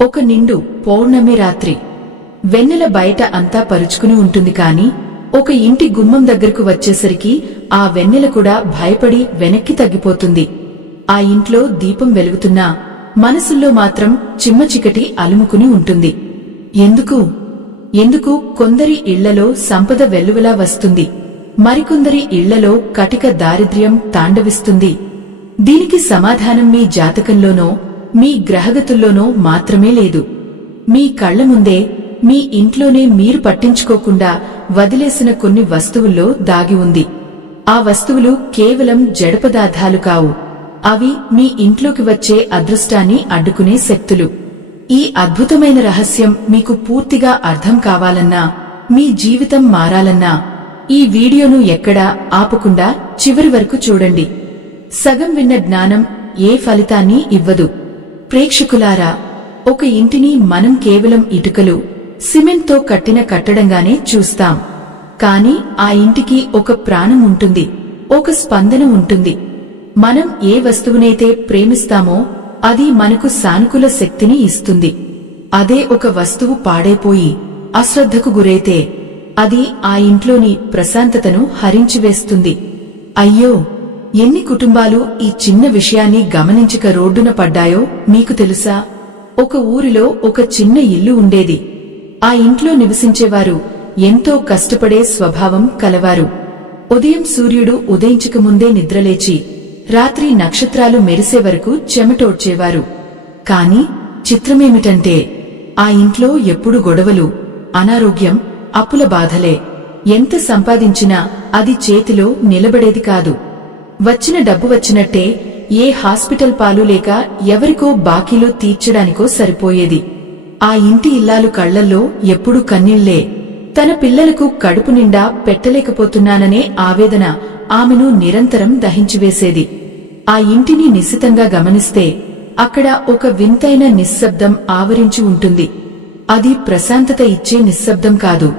ఒక నిండు పౌర్ణమి రాత్రి వెన్నెల బయట అంతా పరుచుకుని ఉంటుంది కాని ఒక ఇంటి గుమ్మం దగ్గరకు వచ్చేసరికి ఆ వెన్నెల కూడా భయపడి వెనక్కి తగ్గిపోతుంది. ఆ ఇంట్లో దీపం వెలుగుతున్నా మనసుల్లో మాత్రం చిమ్మచికటి అలుముకుని ఉంటుంది. ఎందుకు కొందరి ఇళ్లలో సంపద వెల్లువలా వస్తుంది, మరికొందరి ఇళ్లలో కటిక దారిద్ర్యం తాండవిస్తుంది. దీనికి సమాధానం మీ జాతకంలోనో మీ గ్రహగతుల్లోనో మాత్రమే లేదు. మీ కళ్ల ముందే మీ ఇంట్లోనే మీరు పట్టించుకోకుండా వదిలేసిన కొన్ని వస్తువుల్లో దాగి ఉంది. ఆ వస్తువులు కేవలం జడ పదార్థాలు కావు, అవి మీ ఇంట్లోకి వచ్చే అదృష్టాన్ని అడ్డుకునే శక్తులు. ఈ అద్భుతమైన రహస్యం మీకు పూర్తిగా అర్థం కావాలన్నా, మీ జీవితం మారాలన్నా ఈ వీడియోను ఎక్కడా ఆపకుండా చివరి వరకు చూడండి. సగం విన్న జ్ఞానం ఏ ఫలితాన్ని ఇవ్వదు. ప్రేక్షకులారా, ఒక ఇంటిని మనం కేవలం ఇటుకలు, సిమెంట్తో కట్టిన కట్టడంగానే చూస్తాం. కాని ఆ ఇంటికి ఒక ప్రాణం ఉంటుంది, ఒక స్పందన ఉంటుంది. మనం ఏ వస్తువునైతే ప్రేమిస్తామో అది మనకు సానుకూల శక్తిని ఇస్తుంది. అదే ఒక వస్తువు పాడైపోయి అశ్రద్ధకు గురైతే అది ఆ ఇంట్లోని ప్రశాంతతను హరించివేస్తుంది. అయ్యో, ఎన్ని కుటుంబాలు ఈ చిన్న విషయాన్ని గమనించక రోడ్డున పడ్డాయో మీకు తెలుసా? ఒక ఊరిలో ఒక చిన్న ఇల్లు ఉండేది. ఆ ఇంట్లో నివసించేవారు ఎంతో కష్టపడే స్వభావం కలవారు. ఉదయం సూర్యుడు ఉదయించకముందే నిద్రలేచి రాత్రి నక్షత్రాలు మెరిసే వరకు చెమటోడ్చేవారు. కాని చిత్రమేమిటంటే ఆ ఇంట్లో ఎప్పుడు గొడవలు, అనారోగ్యం, అప్పుల బాధలే. ఎంత సంపాదించినా అది చేతిలో నిలబడేది కాదు. వచ్చిన డబ్బు వచ్చినట్టే ఏ హాస్పిటల్ పాలు లేక ఎవరికో బాకీలో తీర్చడానికో సరిపోయేది. ఆ ఇంటి ఇల్లాలు కళ్లల్లో ఎప్పుడూ కన్నీళ్లే. తన పిల్లలకు కడుపు నిండా పెట్టలేకపోతున్నాననే ఆవేదన ఆమెను నిరంతరం దహించివేసేది. ఆ ఇంటిని నిశితంగా గమనిస్తే అక్కడ ఒక వింతైన నిశ్శబ్దం ఆవరించి ఉంటుంది. అది ప్రశాంతత ఇచ్చే నిశ్శబ్దం కాదు,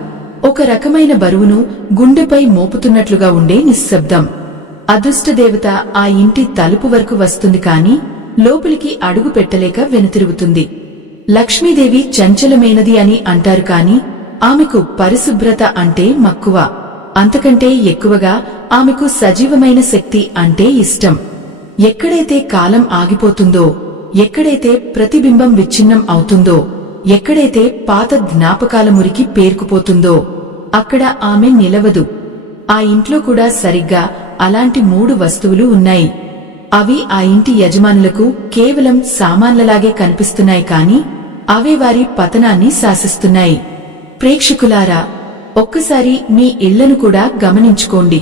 ఒక రకమైన బరువును గుండెపై మోపుతున్నట్లుగా ఉండే నిశ్శబ్దం. అదృష్టదేవత ఆ ఇంటి తలుపు వరకు వస్తుంది కాని లోపలికి అడుగు పెట్టలేక వెనుతిరుగుతుంది. లక్ష్మీదేవి చంచలమైనది అని అంటారు కాని ఆమెకు పరిశుభ్రత అంటే మక్కువ. అంతకంటే ఎక్కువగా ఆమెకు సజీవమైన శక్తి అంటే ఇష్టం. ఎక్కడైతే కాలం ఆగిపోతుందో, ఎక్కడైతే ప్రతిబింబం విచ్ఛిన్నం అవుతుందో, ఎక్కడైతే పాత జ్ఞాపకాల మురికి పేరుకుపోతుందో అక్కడ ఆమె నిలవదు. ఆ ఇంట్లో కూడా సరిగ్గా అలాంటి 3 వస్తువులు ఉన్నాయి. అవి ఆ ఇంటి యజమానులకు కేవలం సామాన్లలాగే కనిపిస్తున్నాయి కాని అవే వారి పతనాన్ని శాసిస్తున్నాయి. ప్రేక్షకులారా, ఒక్కసారి మీ ఇళ్లను కూడా గమనించుకోండి.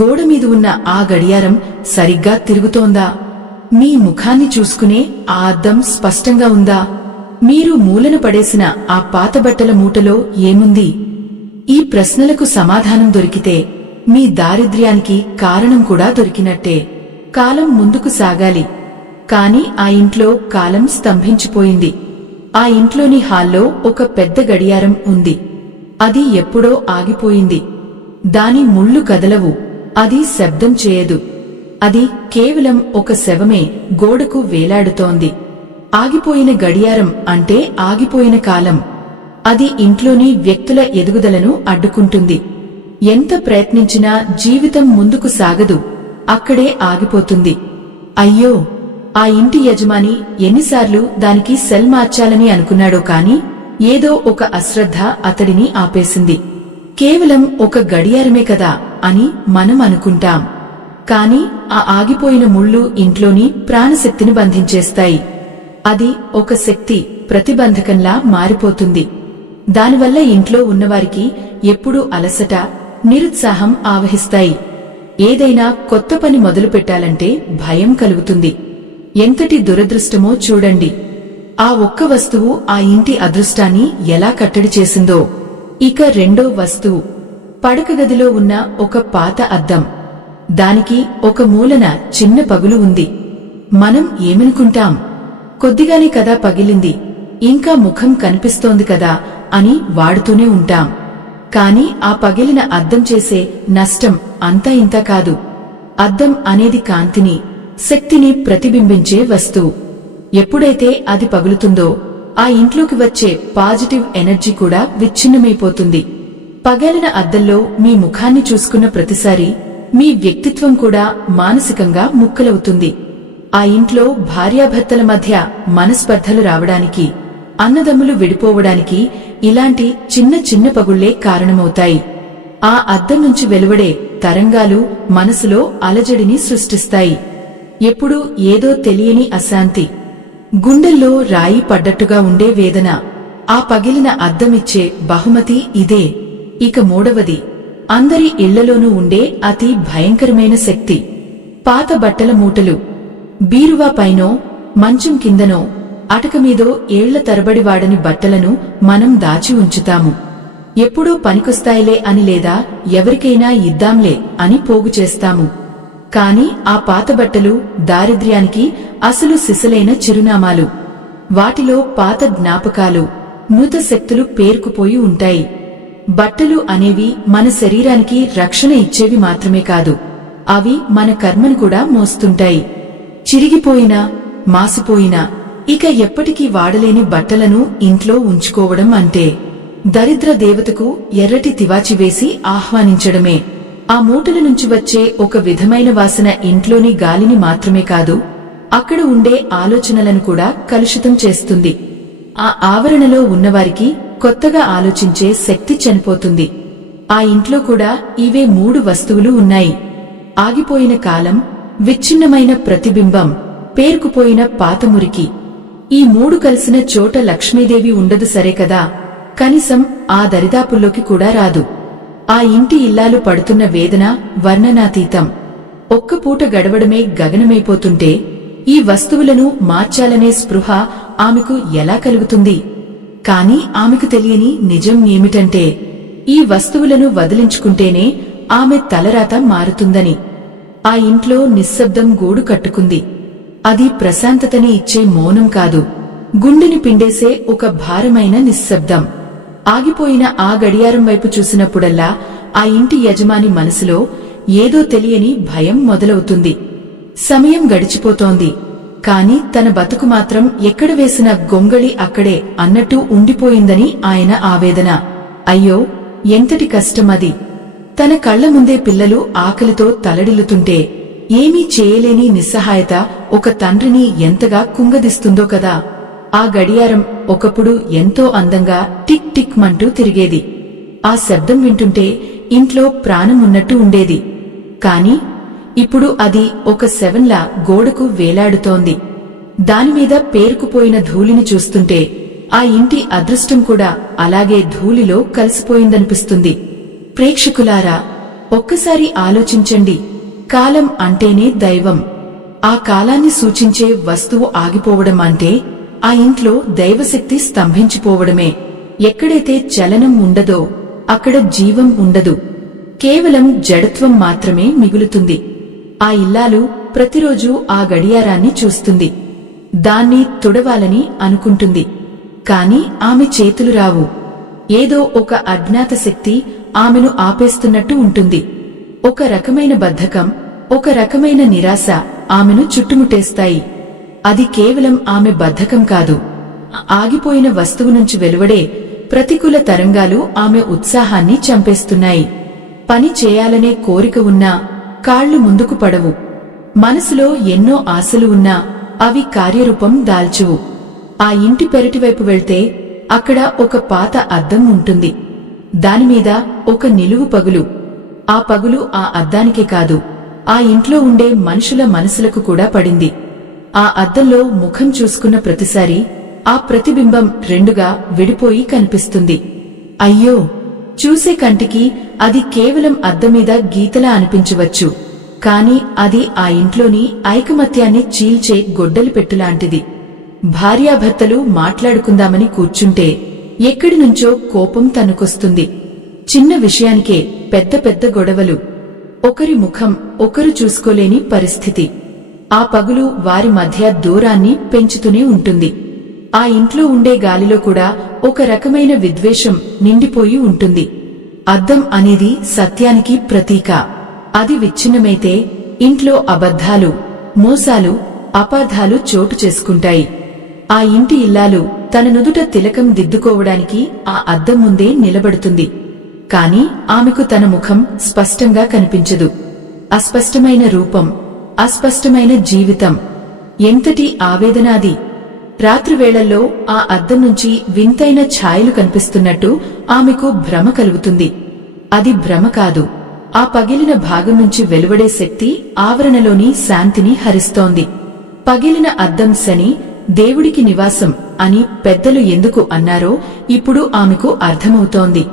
గోడమీద ఉన్న ఆ గడియారం సరిగ్గా తిరుగుతోందా? మీ ముఖాన్ని చూసుకునే ఆ అద్దం స్పష్టంగా ఉందా? మీరు మూలన పడేసిన ఆ పాత బట్టల మూటలో ఏముంది? ఈ ప్రశ్నలకు సమాధానం దొరికితే మీ దారిద్ర్యానికి కారణం కూడా దొరికినట్టే. కాలం ముందుకు సాగాలి, కాని ఆ ఇంట్లో కాలం స్తంభించిపోయింది. ఆ ఇంట్లోని హాల్లో ఒక పెద్ద గడియారం ఉంది. అది ఎప్పుడో ఆగిపోయింది. దాని ముళ్ళు కదలవు, అది శబ్దం చేయదు. అది కేవలం ఒక శవమే గోడకు వేలాడుతోంది. ఆగిపోయిన గడియారం అంటే ఆగిపోయిన కాలం. అది ఇంట్లోని వ్యక్తుల ఎదుగుదలను అడ్డుకుంటుంది. ఎంత ప్రయత్నించినా జీవితం ముందుకు సాగదు, అక్కడే ఆగిపోతుంది. అయ్యో, ఆ ఇంటి యజమాని ఎన్నిసార్లు దానికి సెల్ మార్చాలని అనుకున్నాడో కాని ఏదో ఒక అశ్రద్ధ అతడిని ఆపేసింది. కేవలం ఒక గడియారమే కదా అని మనం అనుకుంటాం, కాని ఆ ఆగిపోయిన ముళ్ళు ఇంట్లోని ప్రాణశక్తిని బంధించేస్తాయి. అది ఒక శక్తి ప్రతిబంధకంలా మారిపోతుంది. దానివల్ల ఇంట్లో ఉన్నవారికి ఎప్పుడూ అలసట, నిరుత్సాహం ఆవహిస్తాయి. ఏదైనా కొత్త పని మొదలు పెట్టాలంటే భయం కలుగుతుంది. ఎంతటి దురదృష్టమో చూడండి. ఆ ఒక్క వస్తువు ఆ ఇంటి అదృష్టాన్ని ఎలా కట్టడి చేసిందో. ఇక రెండో వస్తువు, పడకగదిలో ఉన్న ఒక పాత అద్దం. దానికి ఒక మూలన చిన్న పగులు ఉంది. మనం ఏమనుకుంటాం? కొద్దిగానే కదా పగిలింది, ఇంకా ముఖం కనిపిస్తోంది కదా అని వాడుతూనే ఉంటాం. కాని ఆ పగిలిన అద్దం చేసే నష్టం అంతా ఇంతా కాదు. అద్దం అనేది కాంతిని, శక్తిని ప్రతిబింబించే వస్తువు. ఎప్పుడైతే అది పగులుతుందో ఆ ఇంట్లోకి వచ్చే పాజిటివ్ ఎనర్జీ కూడా విచ్ఛిన్నమైపోతుంది. పగిలిన అద్దంలో మీ ముఖాన్ని చూసుకున్న ప్రతిసారి మీ వ్యక్తిత్వం కూడా మానసికంగా ముక్కలవుతుంది. ఆ ఇంట్లో భార్యాభర్తల మధ్య మనస్పర్ధలు రావడానికి, అన్నదమ్ములు విడిపోవడానికి ఇలాంటి చిన్న చిన్న పగుళ్లే కారణమవుతాయి. ఆ అద్దం నుంచి వెలువడే తరంగాలు మనసులో అలజడిని సృష్టిస్తాయి. ఎప్పుడూ ఏదో తెలియని అశాంతి, గుండెల్లో రాయి పడ్డట్టుగా ఉండే వేదన. ఆ పగిలిన అద్దమిచ్చే బహుమతి ఇదే. ఇక మూడవది, అందరి ఇళ్లలోనూ ఉండే అతి భయంకరమైన శక్తి, పాత బట్టల మూటలు. బీరువా పైనో మంచం కిందనో అటకమీదో ఏళ్ల తరబడి వాడని బట్టలను మనం దాచి ఉంచుతాము. ఎప్పుడూ పనికొస్తాయిలే అని, లేదా ఎవరికైనా ఇద్దాంలే అని పోగు చేస్తాము. కాని ఆ పాత బట్టలు దారిద్ర్యానికి అసలు సిసలైన చిరునామాలు. వాటిలో పాత జ్ఞాపకాలు, మృత శక్తులు పేరుకుపోయి ఉంటాయి. బట్టలు అనేవి మన శరీరానికి రక్షణ ఇచ్చేవి మాత్రమే కాదు, అవి మన కర్మను కూడా మోస్తుంటాయి. చిరిగిపోయినా, మాసిపోయినా, ఇక ఎప్పటికీ వాడలేని బట్టలను ఇంట్లో ఉంచుకోవడం అంటే దరిద్ర దేవతకు ఎర్రటి తివాచి వేసి ఆహ్వానించడమే. ఆ మూటల నుంచి వచ్చే ఒక విధమైన వాసన ఇంట్లోని గాలిని మాత్రమే కాదు, అక్కడ ఉండే ఆలోచనలను కూడా కలుషితం చేస్తుంది. ఆ ఆవరణలో ఉన్నవారికి కొత్తగా ఆలోచించే శక్తి చనిపోతుంది. ఆ ఇంట్లో కూడా ఇవే 3 వస్తువులు ఉన్నాయి: ఆగిపోయిన కాలం, విచ్ఛిన్నమైన ప్రతిబింబం, పేరుకుపోయిన పాత మురికి. ఈ 3 కలిసిన చోట లక్ష్మీదేవి ఉండదు సరే కదా, కనీసం ఆ దరిదాపుల్లోకి కూడా రాదు. ఆ ఇంటి ఇల్లాలు పడుతున్న వేదన వర్ణనాతీతం. ఒక్క పూట గడవడమే గగనమైపోతుంటే ఈ వస్తువులను మార్చాలనే స్పృహ ఆమెకు ఎలా కలుగుతుంది? కాని ఆమెకు తెలియని నిజం ఏమిటంటే, ఈ వస్తువులను వదిలించుకుంటేనే ఆమె తలరాత మారుతుందని. ఆ ఇంట్లో నిశ్శబ్దం గూడు కట్టుకుంది. అది ప్రశాంతతని ఇచ్చే మౌనం కాదు, గుండెని పిండేసే ఒక భారమైన నిశ్శబ్దం. ఆగిపోయిన ఆ గడియారం వైపు చూసినప్పుడల్లా ఆ ఇంటి యజమాని మనసులో ఏదో తెలియని భయం మొదలవుతుంది. సమయం గడిచిపోతోంది, కాని తన బతుకు మాత్రం ఎక్కడ వేసిన గొంగళి అక్కడే అన్నట్టు ఉండిపోయిందని ఆయన ఆవేదన. అయ్యో, ఎంతటి కష్టమది! తన కళ్ల ముందే పిల్లలు ఆకలితో తలడిల్లుతుంటే ఏమీ చేయలేని నిస్సహాయత ఒక తండ్రిని ఎంతగా కుంగదిస్తుందో కదా. ఆ గడియారం ఒకప్పుడు ఎంతో అందంగా టిక్ టిక్ మంటూ తిరిగేది. ఆ శబ్దం వింటుంటే ఇంట్లో ప్రాణం ఉన్నట్టు ఉండేది. కాని ఇప్పుడు అది ఒక శవంలా గోడకు వేలాడుతోంది. దానిమీద పేరుకుపోయిన ధూళిని చూస్తుంటే ఆ ఇంటి అదృష్టం కూడా అలాగే ధూళిలో కలిసిపోయిందనిపిస్తుంది. ప్రేక్షకులారా, ఒక్కసారి ఆలోచించండి. కాలం అంటేనే దైవం. ఆ కాలాన్ని సూచించే వస్తువు ఆగిపోవడం అంటే ఆ ఇంట్లో దైవశక్తి స్తంభించిపోవడమే. ఎక్కడైతే చలనం ఉండదో అక్కడ జీవం ఉండదు, కేవలం జడత్వం మాత్రమే మిగులుతుంది. ఆ ఇల్లాలు ప్రతిరోజూ ఆ గడియారాన్ని చూస్తుంది. దాన్ని తుడవాలని అనుకుంటుంది. కాని ఆమె చేతులు రావు. ఏదో ఒక అజ్ఞాత శక్తి ఆమెను ఆపేస్తున్నట్టు ఉంటుంది. ఒక రకమైన బద్ధకం, ఒక రకమైన నిరాశ ఆమెను చుట్టుముట్టేస్తాయి. అది కేవలం ఆమె బద్ధకం కాదు, ఆగిపోయిన వస్తువు నుంచి వెలువడే ప్రతికూల తరంగాలు ఆమె ఉత్సాహాన్ని చంపేస్తున్నాయి. పని చేయాలనే కోరిక ఉన్నా కాళ్లు ముందుకు పడవు. మనసులో ఎన్నో ఆశలు ఉన్నా అవి కార్యరూపం దాల్చువు. ఆ ఇంటి పెరటివైపు వెళ్తే అక్కడ ఒక పాత అద్దం ఉంటుంది. దానిమీద ఒక నిలువు పగులు. ఆ పగులు ఆ అద్దానికే కాదు, ఆ ఇంట్లో ఉండే మనుషుల మనసులకు కూడా పడింది. ఆ అద్దంలో ముఖం చూసుకున్న ప్రతిసారి ఆ ప్రతిబింబం రెండుగా విడిపోయి కనిపిస్తుంది. అయ్యో, చూసే కంటికి అది కేవలం అద్దమీద గీతలా అనిపించవచ్చు, కాని అది ఆ ఇంట్లోని ఐకమత్యాన్ని చీల్చే గొడ్డలి పెట్టులాంటిది. భార్యాభర్తలు మాట్లాడుకుందామని కూర్చుంటే ఎక్కడి నుంచో కోపం తనుకొస్తుంది. చిన్న విషయానికే పెద్ద పెద్ద గొడవలు. ఒకరి ముఖం ఒకరు చూసుకోలేని పరిస్థితి. ఆ పగులు వారి మధ్య దూరాన్ని పెంచుతూనే ఉంటుంది. ఆ ఇంట్లో ఉండే గాలిలో కూడా ఒక రకమైన విద్వేషం నిండిపోయి ఉంటుంది. అద్దం అనేది సత్యానికి ప్రతీక. అది విచ్ఛిన్నమైతే ఇంట్లో అబద్ధాలు, మోసాలు, అపార్థాలు చోటు చేసుకుంటాయి. ఆ ఇంటి ఇల్లాలు తన నుదుట తిలకం దిద్దుకోవడానికి ఆ అద్దం ముందే నిలబడుతుంది. కాని ఆమెకు తన ముఖం స్పష్టంగా కనిపించదు. అస్పష్టమైన రూపం, అస్పష్టమైన జీవితం. ఎంతటి ఆవేదనాది! రాత్రివేళల్లో ఆ అద్దం నుంచి వింతైన ఛాయలు కనిపిస్తున్నట్టు ఆమెకు భ్రమ కలుగుతుంది. అది భ్రమ కాదు. ఆ పగిలిన భాగం నుంచి వెలువడే శక్తి ఆవరణలోని శాంతిని హరిస్తోంది. పగిలిన అద్దం శని, దేవుడికి నివాసం అని పెద్దలు ఎందుకు అన్నారో ఇప్పుడు ఆమెకు అర్థమవుతోంది.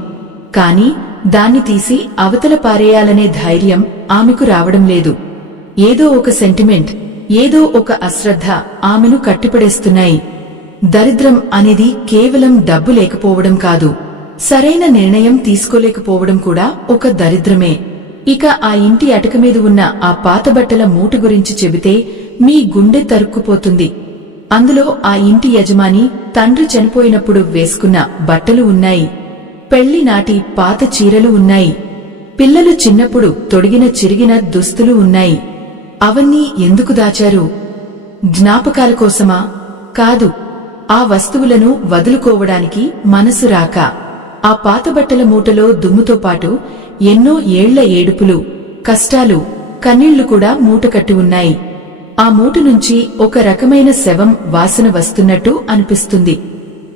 కాని దాన్ని తీసి అవతల పారేయాలనే ధైర్యం ఆమెకు రావడం లేదు. ఏదో ఒక సెంటిమెంట్, ఏదో ఒక అశ్రద్ధ ఆమెను కట్టిపడేస్తున్నాయి. దరిద్రం అనేది కేవలం డబ్బు లేకపోవడం కాదు, సరైన నిర్ణయం తీసుకోలేకపోవడం కూడా ఒక దరిద్రమే. ఇక ఆ ఇంటి అటక మీద ఉన్న ఆ పాత బట్టల మూట గురించి చెబితే మీ గుండె తరుక్కుపోతుంది. అందులో ఆ ఇంటి యజమాని తండ్రి చనిపోయినప్పుడు వేసుకున్న బట్టలు ఉన్నాయి. పెళ్లి నాటి పాత చీరలు ఉన్నాయి. పిల్లలు చిన్నప్పుడు తొడిగిన చిరిగిన దుస్తులు ఉన్నాయి. అవన్నీ ఎందుకు దాచారు? జ్ఞాపకాల కోసమా? కాదు. ఆ వస్తువులను వదులుకోవడానికి మనసు రాక. ఆ పాతబట్టల మూటలో దుమ్ముతో పాటు ఎన్నో ఏళ్ల ఏడుపులు, కష్టాలు, కన్నీళ్లు కూడా మూటకట్టి ఉన్నాయి. ఆ మూట నుంచి ఒక రకమైన శవం వాసన వస్తున్నట్టు అనిపిస్తుంది.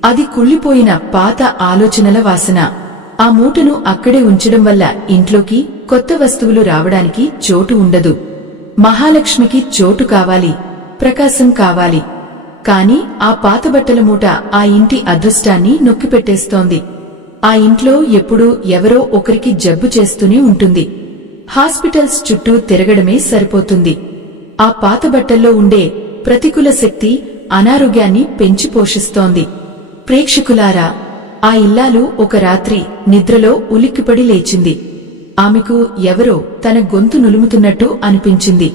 అది కుళ్ళిపోయిన పాత ఆలోచనల వాసన. ఆ మూటను అక్కడే ఉంచడం వల్ల ఇంట్లోకి కొత్త వస్తువులు రావడానికి చోటు ఉండదు. మహాలక్ష్మికి చోటు కావాలి, ప్రకాశం కావాలి. కాని ఆ పాతబట్టల మూట ఆ ఇంటి అదృష్టాన్ని నొక్కిపెట్టేస్తోంది. ఆ ఇంట్లో ఎప్పుడూ ఎవరో ఒకరికి జబ్బు చేస్తూనే ఉంటుంది. హాస్పిటల్స్ చుట్టూ తిరగడమే సరిపోతుంది. ఆ పాత బట్టల్లో ఉండే ప్రతికూల శక్తి అనారోగ్యాన్ని పెంచి పోషిస్తోంది. ప్రేక్షకులారా, ఆ ఇల్లాలు ఒక రాత్రి నిద్రలో ఉలిక్కిపడి లేచింది. ఆమెకు ఎవరో తన గొంతు నులుముతున్నట్టు అనిపించింది.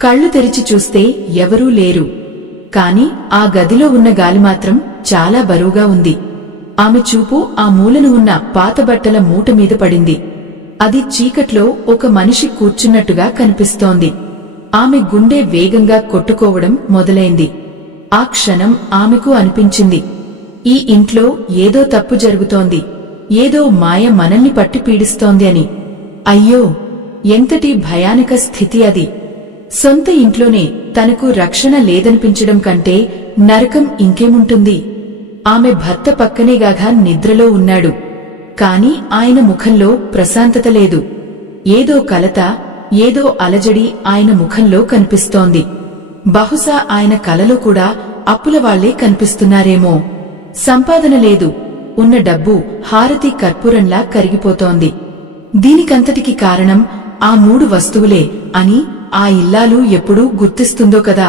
కళ్ళు తెరిచి చూస్తే ఎవరూ లేరు. కాని ఆ గదిలో ఉన్న గాలి మాత్రం చాలా బరువుగా ఉంది. ఆమె చూపు ఆ మూలను ఉన్న పాత బట్టల మూట మీద పడింది. అది చీకట్లో ఒక మనిషి కూర్చున్నట్టుగా కనిపిస్తోంది. ఆమె గుండె వేగంగా కొట్టుకోవడం మొదలైంది. ఆ క్షణం ఆమెకు అనిపించింది, ఈ ఇంట్లో ఏదో తప్పు జరుగుతోంది, ఏదో మాయ మనల్ని పట్టి పీడిస్తోంది అని. అయ్యో, ఎంతటి భయానక స్థితి అది! సొంత ఇంట్లోనే తనకు రక్షణ లేదనిపించడం కంటే నరకం ఇంకేముంటుంది? ఆమె భర్త పక్కనేగాగా నిద్రలో ఉన్నాడు. కాని ఆయన ముఖంలో ప్రశాంతత లేదు. ఏదో కలత, ఏదో అలజడి ఆయన ముఖంలో కనిపిస్తోంది. బహుశా ఆయన కలలో కూడా అప్పుల వాళ్లే కనిపిస్తున్నారేమో. సంపాదన లేదు, ఉన్న డబ్బు హారతి కర్పూరంలా కరిగిపోతోంది. దీనికంతటికి కారణం ఆ 3 వస్తువులే అని ఆ ఇల్లాలు ఎప్పుడూ గుర్తిస్తుందో కదా.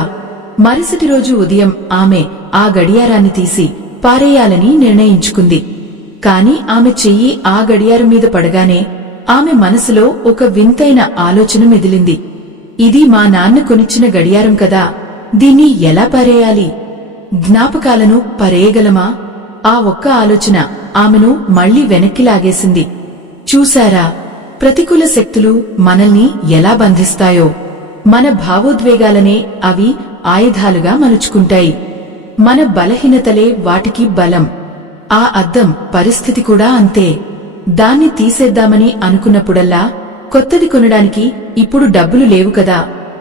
మరుసటి రోజు ఉదయం ఆమె ఆ గడియారాన్ని తీసి పారేయాలని నిర్ణయించుకుంది. కాని ఆమె చెయ్యి ఆ గడియారం మీద పడగానే ఆమె మనసులో ఒక వింతైన ఆలోచన మెదిలింది. ఇది మా నాన్న కొనిచ్చిన గడియారం కదా, దీన్ని ఎలా పారేయాలి? జ్ఞాపకాలను పరేయగలమా? ఆ ఒక్క ఆలోచన ఆమెను మళ్లీ వెనక్కి లాగేసింది. చూశారా, ప్రతికూల శక్తులు మనల్ని ఎలా బంధిస్తాయో. మన భావోద్వేగాలనే అవి ఆయుధాలుగా మలుచుకుంటాయి. మన బలహీనతలే వాటికి బలం. ఆ అద్దం పరిస్థితి కూడా అంతే. దాన్ని తీసేద్దామని అనుకున్నప్పుడల్లా కొత్తది కొనడానికి ఇప్పుడు డబ్బులు లేవు కదా,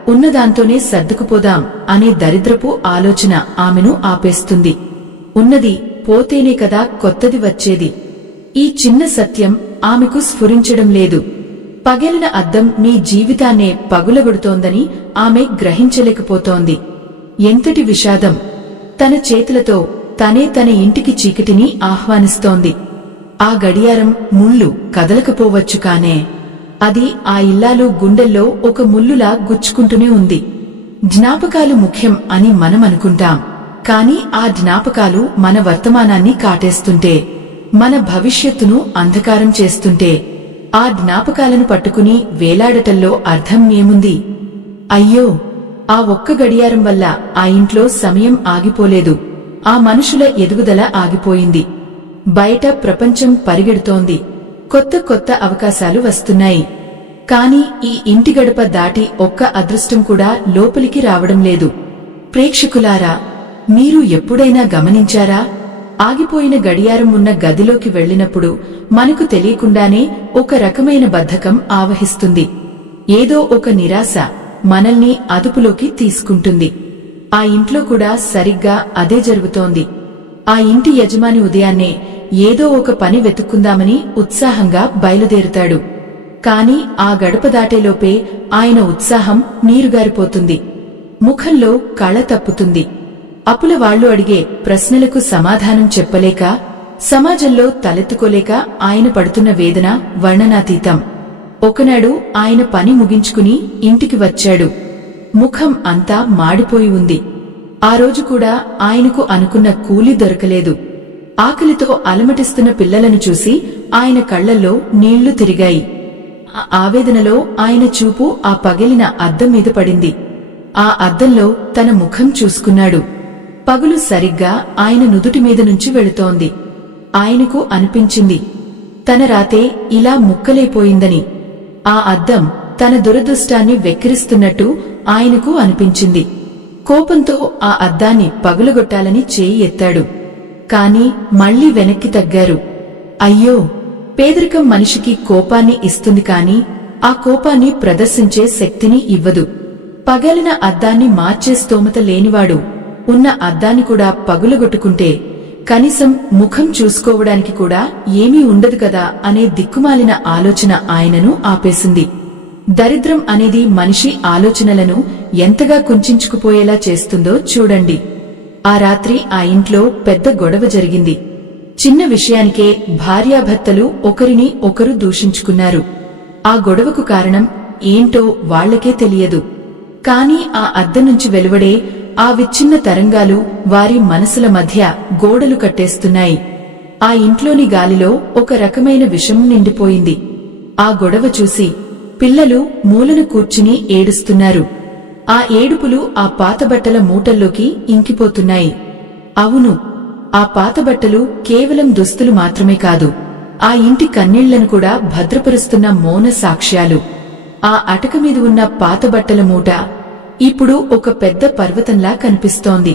ఉన్నదాంతోనే సర్దుకుపోదాం అనే దరిద్రపు ఆలోచన ఆమెను ఆపేస్తుంది. ఉన్నది పోతేనే కదా కొత్తది వచ్చేది. ఈ చిన్న సత్యం ఆమెకు స్ఫురించడం లేదు. పగిలిన అద్దం మీ జీవితాన్నే పగులగొడుతోందని ఆమె గ్రహించలేకపోతోంది. ఎంతటి విషాదం! తన చేతులతో తనే తన ఇంటికి చీకటిని ఆహ్వానిస్తోంది. ఆ గడియారం ముళ్ళు కదలకపోవచ్చు కానే అది ఆ ఇల్లాలు గుండెల్లో ఒక ముల్లులా గుచ్చుకుంటూనే ఉంది. జ్ఞాపకాలు ముఖ్యం అని మనం అనుకుంటాం. కాని ఆ జ్ఞాపకాలు మన వర్తమానాన్ని కాటేస్తుంటే, మన భవిష్యత్తును అంధకారం చేస్తుంటే, ఆ జ్ఞాపకాలను పట్టుకుని వేలాడటంలో అర్థం ఏముంది? అయ్యో, ఆ ఒక్క గడియారం వల్ల ఆ ఇంట్లో సమయం ఆగిపోలేదు, ఆ మనుషుల ఎదుగుదల ఆగిపోయింది. బయట ప్రపంచం పరిగెడుతోంది, కొత్త కొత్త అవకాశాలు వస్తున్నాయి. కాని ఈ ఇంటి గడప దాటి ఒక్క అదృష్టం కూడా లోపలికి రావడం లేదు. ప్రేక్షకులారా, మీరు ఎప్పుడైనా గమనించారా? ఆగిపోయిన గడియారం ఉన్న గదిలోకి వెళ్ళినప్పుడు మనకు తెలియకుండానే ఒక రకమైన బద్ధకం ఆవహిస్తుంది. ఏదో ఒక నిరాశ మనల్ని అదుపులోకి తీసుకుంటుంది. ఆ ఇంట్లో కూడా సరిగ్గా అదే జరుగుతోంది. ఆ ఇంటి యజమాని ఉదయాన్నే ఏదో ఒక పని వెతుక్కుందామని ఉత్సాహంగా బయలుదేరుతాడు. కాని ఆ గడప దాటేలోపే ఆయన ఉత్సాహం నీరుగారిపోతుంది. ముఖంలో కళ తప్పుతుంది. అప్పుల వాళ్లు అడిగే ప్రశ్నలకు సమాధానం చెప్పలేక, సమాజంలో తలెత్తుకోలేక ఆయన పడుతున్న వేదన వర్ణనాతీతం. ఒకనాడు ఆయన పని ముగించుకుని ఇంటికి వచ్చాడు. ముఖం అంతా మాడిపోయి ఉంది. ఆ రోజు కూడా ఆయనకు అనుకున్న కూలీ దొరకలేదు. ఆకలితో అలమటిస్తున్న పిల్లలను చూసి ఆయన కళ్లల్లో నీళ్లు తిరిగాయి. ఆ ఆవేదనలో ఆయన చూపు ఆ పగిలిన అద్దం మీద పడింది. ఆ అద్దంలో తన ముఖం చూసుకున్నాడు. పగులు సరిగ్గా ఆయన నుదుటి మీద నుంచి వెళుతోంది. ఆయనకు అనిపించింది తన రాతే ఇలా ముక్కలైపోయిందని. ఆ అద్దం తన దురదృష్టాన్ని వెక్కిరిస్తున్నట్టు ఆయనకు అనిపించింది. కోపంతో ఆ అద్దాన్ని పగులగొట్టాలని చేయి ఎత్తాడు. కాని మళ్లీ వెనక్కి తగ్గారు. అయ్యో, పేదరికం మనిషికి కోపాన్ని ఇస్తుంది కాని ఆ కోపాన్ని ప్రదర్శించే శక్తిని ఇవ్వదు. పగలిన అద్దాన్ని మార్చే స్తోమత లేనివాడు ఉన్న అద్దాన్ని కూడా పగులగొట్టుకుంటే కనీసం ముఖం చూసుకోవడానికి కూడా ఏమీ ఉండదు కదా అనే దిక్కుమాలిన ఆలోచన ఆయనను ఆపేసింది. దరిద్రం అనేది మనిషి ఆలోచనలను ఎంతగా కుంచుకుపోయేలా చేస్తుందో చూడండి. ఆ రాత్రి ఆ ఇంట్లో పెద్ద గొడవ జరిగింది. చిన్న విషయానికే భార్యాభర్తలు ఒకరిని ఒకరు దూషించుకున్నారు. ఆ గొడవకు కారణం ఏంటో వాళ్లకే తెలియదు. కాని ఆ అద్దం నుంచి వెలువడే ఆ విచ్ఛిన్న తరంగాలు వారి మనసుల మధ్య గోడలు కట్టేస్తున్నాయి. ఆ ఇంట్లోని గాలిలో ఒక రకమైన విషం నిండిపోయింది. ఆ గొడవ చూసి పిల్లలు మూలన కూర్చుని ఏడుస్తున్నారు. ఆ ఏడుపులు ఆ పాతబట్టల మూటల్లోకి ఇంకిపోతున్నాయి. అవును, ఆ పాతబట్టలు కేవలం దుస్తులు మాత్రమే కాదు, ఆ ఇంటి కన్నీళ్లను కూడా భద్రపరుస్తున్న మౌన సాక్ష్యాలు. ఆ అటక మీద ఉన్న పాతబట్టల మూట ఇప్పుడు ఒక పెద్ద పర్వతంలా కనిపిస్తోంది.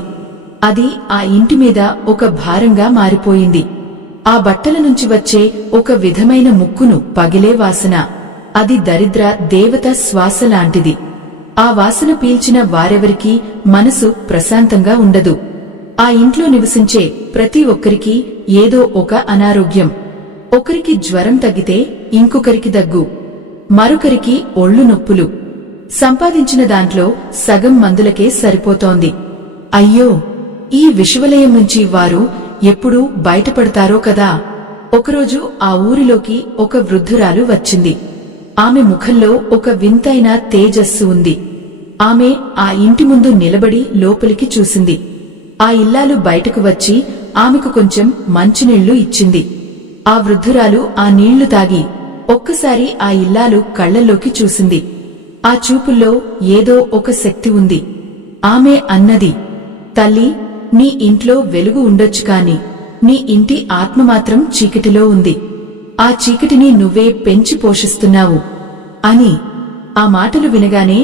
అది ఆ ఇంటి మీద ఒక భారంగా మారిపోయింది. ఆ బట్టల నుంచి వచ్చే ఒక విధమైన ముక్కును పగిలే వాసన, అది దరిద్ర దేవత శ్వాస లాంటిది. ఆ వాసన పీల్చిన వారెవరికీ మనసు ప్రశాంతంగా ఉండదు. ఆ ఇంట్లో నివసించే ప్రతి ఒక్కరికి ఏదో ఒక అనారోగ్యం. ఒకరికి జ్వరం తగ్గితే ఇంకొకరికి దగ్గు, మరొకరికి ఒళ్ళు నొప్పులు. సంపాదించిన దాంట్లో సగం మందులకే సరిపోతోంది. అయ్యో, ఈ విషవలయం నుంచి వారు ఎప్పుడు బయటపడతారో కదా. ఒకరోజు ఆ ఊరిలోకి ఒక వృద్ధురాలు వచ్చింది. ఆమె ముఖంలో ఒక వింతైన తేజస్సు ఉంది. ఆమె ఆ ఇంటి ముందు నిలబడి లోపలికి చూసింది. ఆ ఇల్లాలు బయటకు వచ్చి ఆమెకు కొంచెం మంచినీళ్లు ఇచ్చింది. ఆ వృద్ధురాలు ఆ నీళ్లు తాగి ఒక్కసారి ఆ ఇల్లాలు కళ్లల్లోకి చూసింది. ఆ చూపుల్లో ఏదో ఒక శక్తి ఉంది. ఆమె అన్నది, తల్లి, నీ ఇంట్లో వెలుగు ఉండొచ్చు కాని నీ ఇంటి ఆత్మ మాత్రం చీకటిలో ఉంది. ఆ చీకటిని నువ్వే పెంచి పోషిస్తున్నావు అని. ఆ మాటలు వినగానే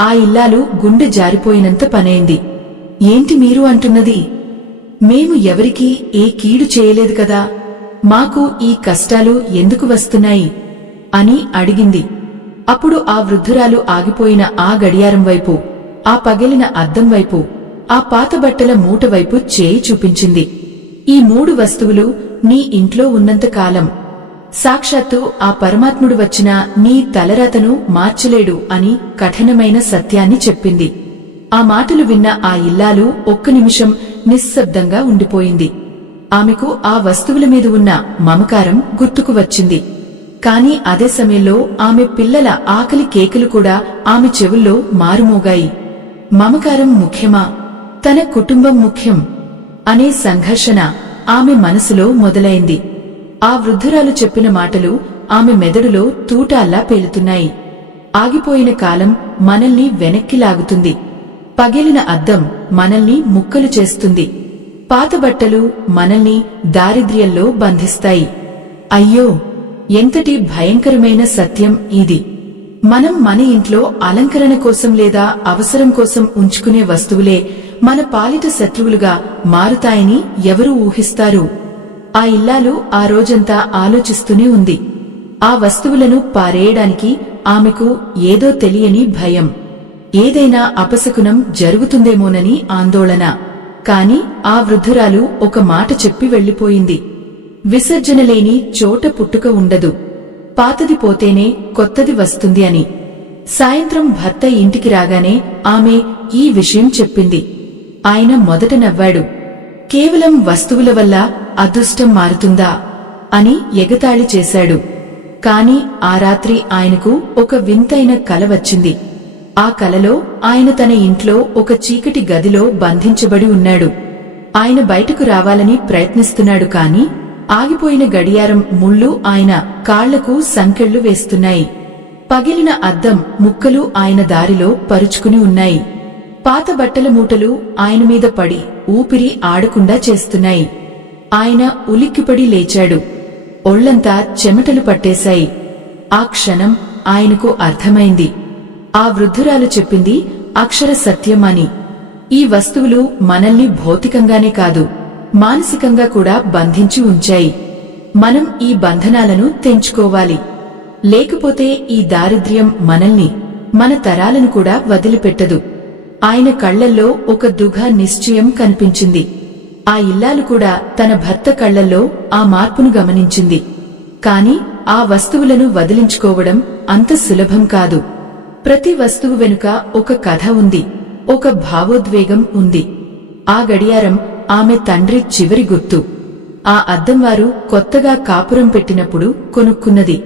ఆ ఇల్లాలు గుండె జారిపోయినంత పనైంది. ఏంటి మీరు అంటున్నది? మేము ఎవరికీ ఏ కీడు చేయలేదు కదా, మాకు ఈ కష్టాలు ఎందుకు వస్తున్నాయి అని అడిగింది. అప్పుడు ఆ వృద్ధురాలు ఆగిపోయిన ఆ గడియారం వైపు, ఆ పగిలిన అద్దం వైపు, ఆ పాతబట్టల మూట వైపు చేయి చూపించింది. ఈ మూడు వస్తువులు నీ ఇంట్లో ఉన్నంతకాలం సాక్షాత్తు ఆ పరమాత్ముడు వచ్చినా నీ తలరాతను మార్చలేడు అని కఠినమైన సత్యాన్ని చెప్పింది. ఆ మాటలు విన్న ఆ ఇల్లాలు ఒక్క నిమిషం నిశ్శబ్దంగా ఉండిపోయింది. ఆమెకు ఆ వస్తువుల మీద ఉన్న మమకారం గుర్తుకు వచ్చింది. కాని అదే సమయంలో ఆమె పిల్లల ఆకలి కేకలు కూడా ఆమె చెవుల్లో మారుమోగాయి. మమకారం ముఖ్యమా, తన కుటుంబం ముఖ్యం అనే సంఘర్షణ ఆమె మనసులో మొదలైంది. ఆ వృద్ధురాలు చెప్పిన మాటలు ఆమె మెదడులో తూటాల్లా పేలుతున్నాయి. ఆగిపోయిన కాలం మనల్ని వెనక్కి లాగుతుంది. పగిలిన అద్దం మనల్ని ముక్కలు చేస్తుంది. పాతబట్టలు మనల్ని దారిద్ర్యంలో బంధిస్తాయి. అయ్యో, ఎంతటి భయంకరమైన సత్యం ఇది! మనం మన ఇంట్లో అలంకరణ కోసం లేదా అవసరం కోసం ఉంచుకునే వస్తువులే మన పాలిట శత్రువులుగా మారుతాయని ఎవరు ఊహిస్తారు? ఆ ఇల్లాలు ఆ రోజంతా ఆలోచిస్తూనే ఉంది. ఆ వస్తువులను పారేయడానికి ఆమెకు ఏదో తెలియని భయం. ఏదైనా అపశకునం జరుగుతుందేమోనని ఆందోళన. కాని ఆ వృద్ధురాలు ఒక మాట చెప్పి వెళ్లిపోయింది. విసర్జనలేని చోట పుట్టుక ఉండదు, పాతది పోతేనే కొత్తది వస్తుంది అని. సాయంత్రం భర్త ఇంటికి రాగానే ఆమె ఈ విషయం చెప్పింది. ఆయన మొదట నవ్వాడు. కేవలం వస్తువుల వల్ల అదృష్టం మారుతుందా అని ఎగతాళి చేశాడు. కాని ఆ రాత్రి ఆయనకు ఒక వింతైన కల వచ్చింది. ఆ కలలో ఆయన తన ఇంట్లో ఒక చీకటి గదిలో బంధించబడి ఉన్నాడు. ఆయన బయటకు రావాలని ప్రయత్నిస్తున్నాడు, కాని ఆగిపోయిన గడియారం ముళ్ళు ఆయన కాళ్లకు సంకెళ్లు వేస్తున్నాయి. పగిలిన అద్దం ముక్కలు ఆయన దారిలో పరుచుకుని ఉన్నాయి. పాత బట్టల మూటలు ఆయన మీద పడి ఊపిరి ఆడకుండా చేస్తున్నాయి. ఆయన ఉలిక్కిపడి లేచాడు. ఒళ్లంతా చెమటలు పట్టేశాయి. ఆ క్షణం ఆయనకు అర్థమైంది. ఆ వృద్ధురాలు చెప్పింది అక్షర సత్యం అని. ఈ వస్తువులు మనల్ని భౌతికంగానే కాదు, మానసికంగా కూడా బంధించి ఉంచాయి. మనం ఈ బంధనాలను తెంచుకోవాలి. లేకపోతే ఈ దారిద్ర్యం మనల్ని, మన తరాలను కూడా వదిలిపెట్టదు. ఆయన కళ్లల్లో ఒక దుఃఖ నిశ్చయం కనిపించింది. ఆ ఇల్లాలు కూడా తన భర్త కళ్లల్లో ఆ మార్పును గమనించింది. కాని ఆ వస్తువులను వదిలించుకోవడం అంత సులభం కాదు. ప్రతి వస్తువు వెనుక ఒక కథ ఉంది, ఒక భావోద్వేగం ఉంది. ఆ గడియారం ఆమె తండ్రి చివరి గుర్తు. ఆ అద్దం వారు కొత్తగా కాపురం పెట్టినప్పుడు కొనుక్కున్నది.